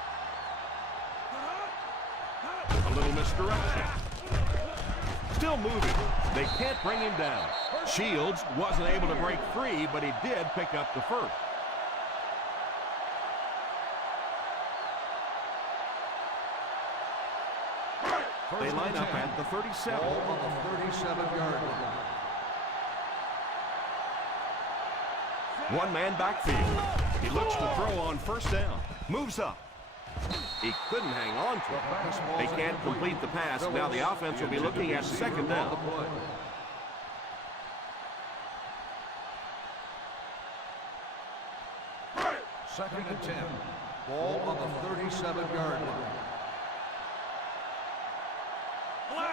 A little misdirection. Still moving. They can't bring him down. Shields wasn't able to break free, but he did pick up the first. They line up at the 37. Ball on the 37-yard line. One-man backfield. He looks to throw on first down. Moves up. He couldn't hang on to it. They can't complete the pass. Now the offense will be looking at second down. Second and 10. Ball on the 37-yard line.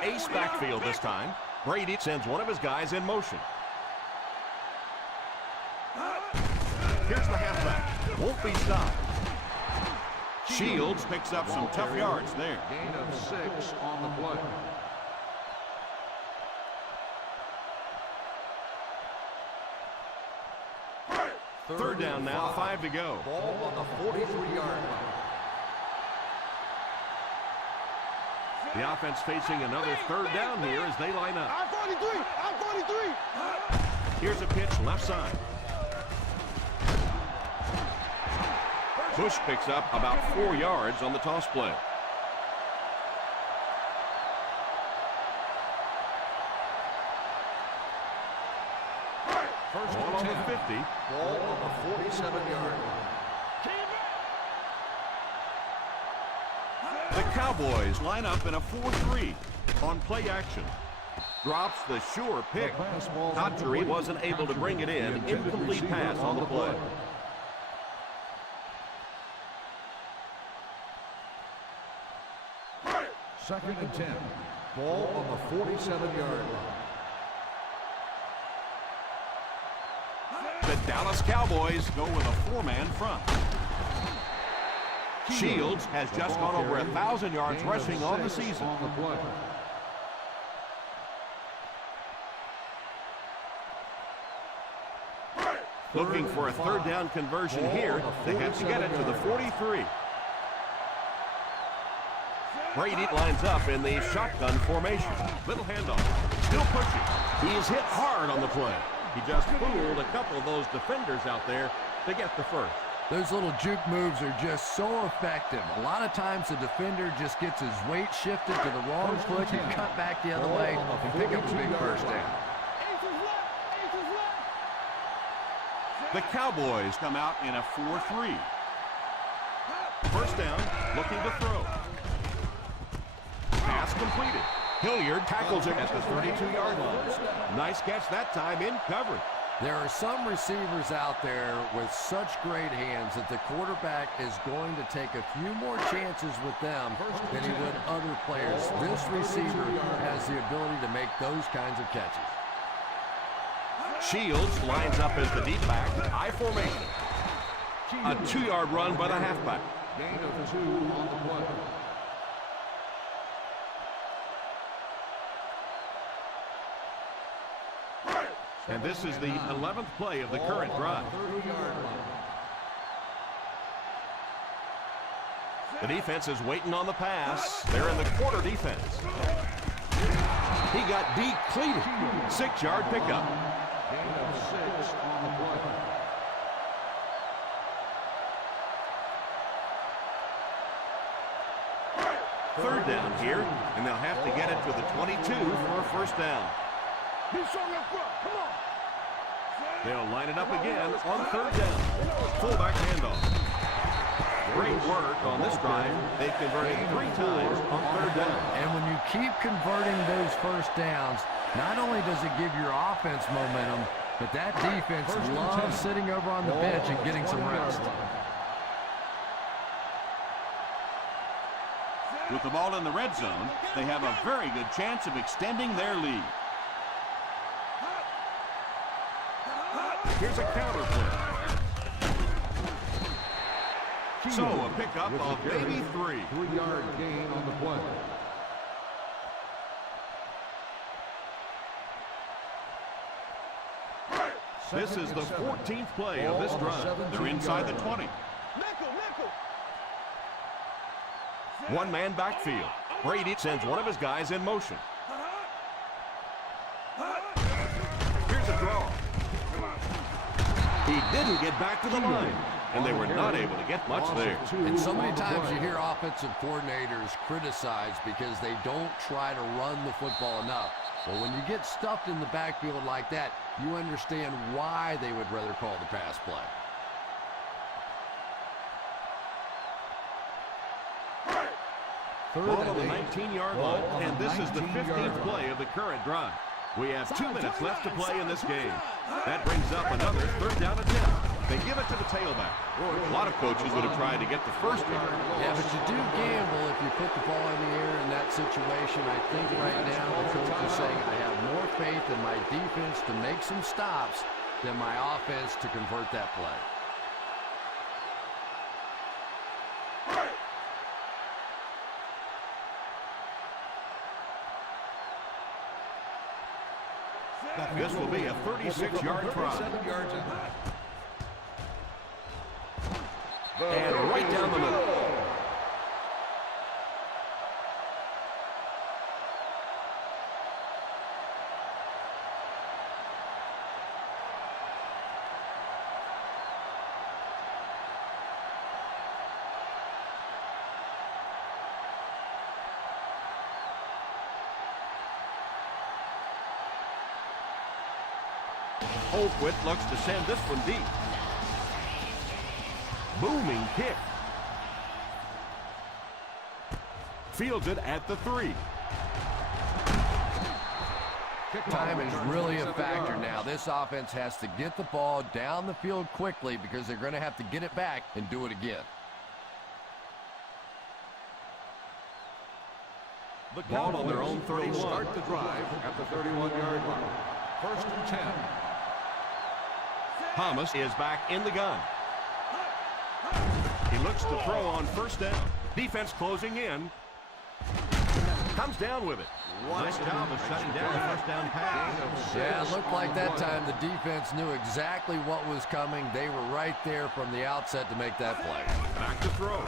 Ace backfield this time. Brady sends one of his guys in motion. Here's the halfback. Won't be stopped. Shields picks up some tough yards there. Gain of 6 on the play. Third down now, 5 to go. Ball on the 43-yard line. The offense facing another third down here as they line up. I'm 43! I'm 43! Here's a pitch left side. Bush picks up about 4 yards on the toss play. First Ball on and the 10. 50. Ball on the 47-yard line. The Cowboys line up in a 4-3 on play action. Drops the sure pick. Cotchery wasn't able to bring it in. Incomplete pass on the play. Second and 10. Ball on the 47-yard line. The Dallas Cowboys go with a 4-man front. Shields has just gone over 1,000 yards rushing on the season. On the play. Looking for a third down conversion here. They have to get it to the 43. Brady lines up in the shotgun formation. Little handoff. Still pushing. He is hit hard on the play. He just fooled a couple of those defenders out there to get the first. Those little juke moves are just so effective. A lot of times the defender just gets his weight shifted to the wrong foot and cut back the other way and pick up a big first down. The Cowboys come out in a 4-3. First down, looking to throw. Pass completed. Hilliard tackles it at the 32-yard line. Nice catch that time in coverage. There are some receivers out there with such great hands that the quarterback is going to take a few more chances with them than he would other players. This receiver has the ability to make those kinds of catches. Shields lines up as the deep back. I formation. A 2-yard run by the halfback. Gain of 2 on the play. And this is the 11th play of the current drive. 30-yard line. The defense is waiting on the pass. They're in the quarter defense. He got depleted. 6-yard pickup. Gain of 6 on the play. Third down here, and they'll have to get it to the 22 for a first down. Be strong up front. Come on. They'll line it up again on third down. Fullback handoff. Great work on this drive. They've converted 3 times on third down. And when you keep converting those first downs, not only does it give your offense momentum, but that defense loves sitting over on the bench and getting some rest. With the ball in the red zone, they have a very good chance of extending their lead. Here's a counter play. So a pickup of maybe 3. 3-yard gain on the play. This is the 14th play of this drive. They're inside the 20. One-man backfield. Brady sends one of his guys in motion. Here's a draw. He didn't get back to the line, and they were not able to get much there. And so many times you hear offensive coordinators criticized because they don't try to run the football enough. Well, when you get stuffed in the backfield like that, you understand why they would rather call the pass play. Ball on the 19-yard line, and this is the 15th play of the current drive. We have 2 minutes left to play in this game. That brings up another third down attempt. They give it to the tailback. A lot of coaches would have tried to get the first yard. Yeah, but you do gamble if you put the ball in the air in that situation. I think right now the coach is saying I have more faith in my defense to make some stops than my offense to convert that play. This will be a 36-yard try. 7 yards in. And right down the middle. Holquist looks to send this one deep. Booming kick. Fields it at the 3. Time is really a factor now. This offense has to get the ball down the field quickly because they're going to have to get it back and do it again. The ball on their own 31. Start the drive at the 31-yard line. First and 10. Thomas is back in the gun. He looks to throw on first down. Defense closing in. Comes down with it. Nice job of shutting down the first down pass. Yeah, it looked like that time the defense knew exactly what was coming. They were right there from the outset to make that play. Back to throw.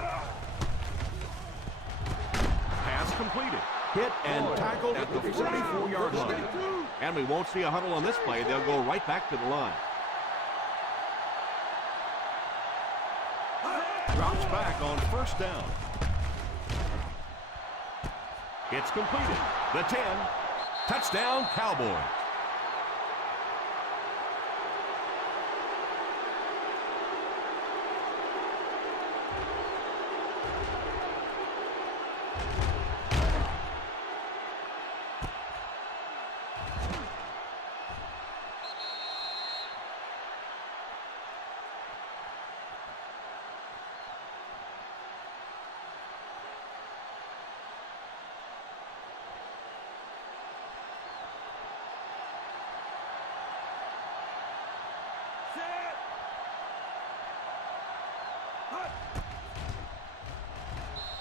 Pass completed. Hit and tackled at the 44-yard line. And we won't see a huddle on this play. They'll go right back to the line. Drops back on first down. It's completed. The 10. Touchdown, Cowboys.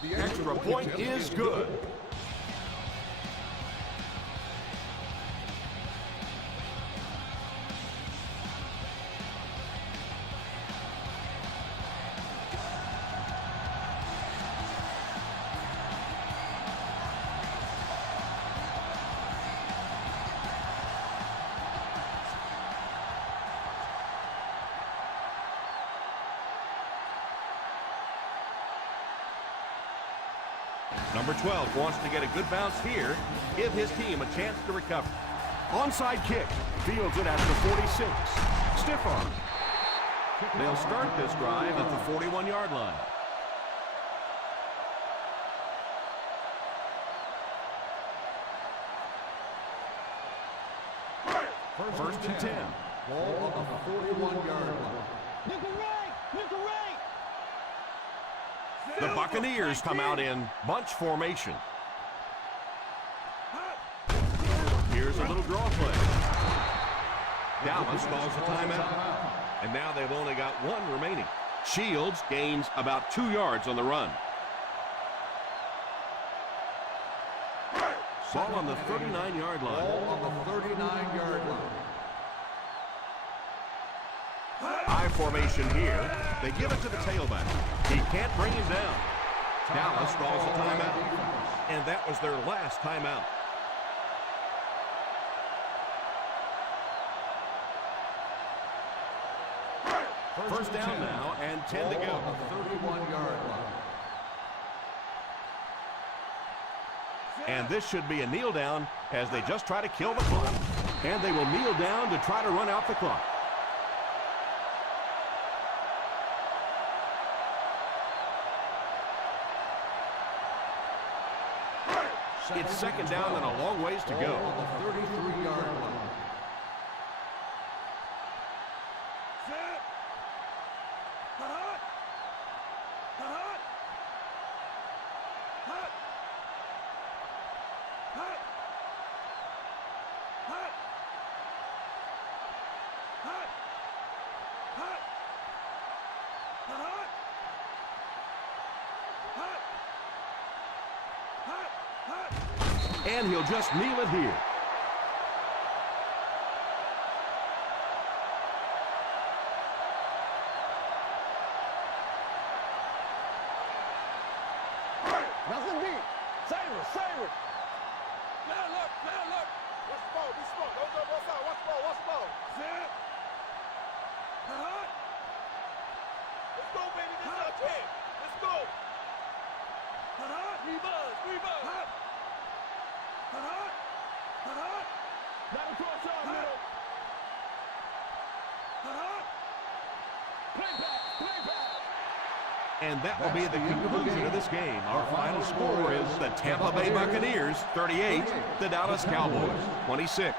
The Extra point is good. Number 12 wants to get a good bounce here, give his team a chance to recover. Onside kick, fields it at the 46. Stiff arm. They'll start this drive at the 41-yard line. First and 10. Ball on the 41-yard line. Nickel right! Nickel right! The Buccaneers come out in bunch formation. Here's a little draw play. Dallas calls a timeout. And now they've only got one remaining. Shields gains about 2 yards on the run. Ball on the 39-yard line. Ball on the 39-yard line. High formation here. They give it to the tailback. He can't bring him down. Dallas calls a timeout. And that was their last timeout. First down now and 10 to go. On the 31-yard line. And this should be a kneel down as they just try to kill the clock. And they will kneel down to try to run out the clock. It's second down and a long ways to go. On the 33-yard line. Set! Hut! Hut! Hut! Hut! Hut! Hut! Hut! Hut! Hut! Hut! Hut! And he'll just kneel it here. Nothing deep. Save it, save it. Now look, now look. Watch the ball, be smart. Don't go both sides. Watch the ball, watch the ball. Set. Hut. Let's go, baby. This is our chance. Let's go. Hut. Rebuzz, rebuzz. Hut. Hut. Hut. Battle cross out middle. Hut. Play back, play back. And that will be the conclusion of this game. Our final score is the Tampa Bay Buccaneers 38, the Dallas Cowboys 26.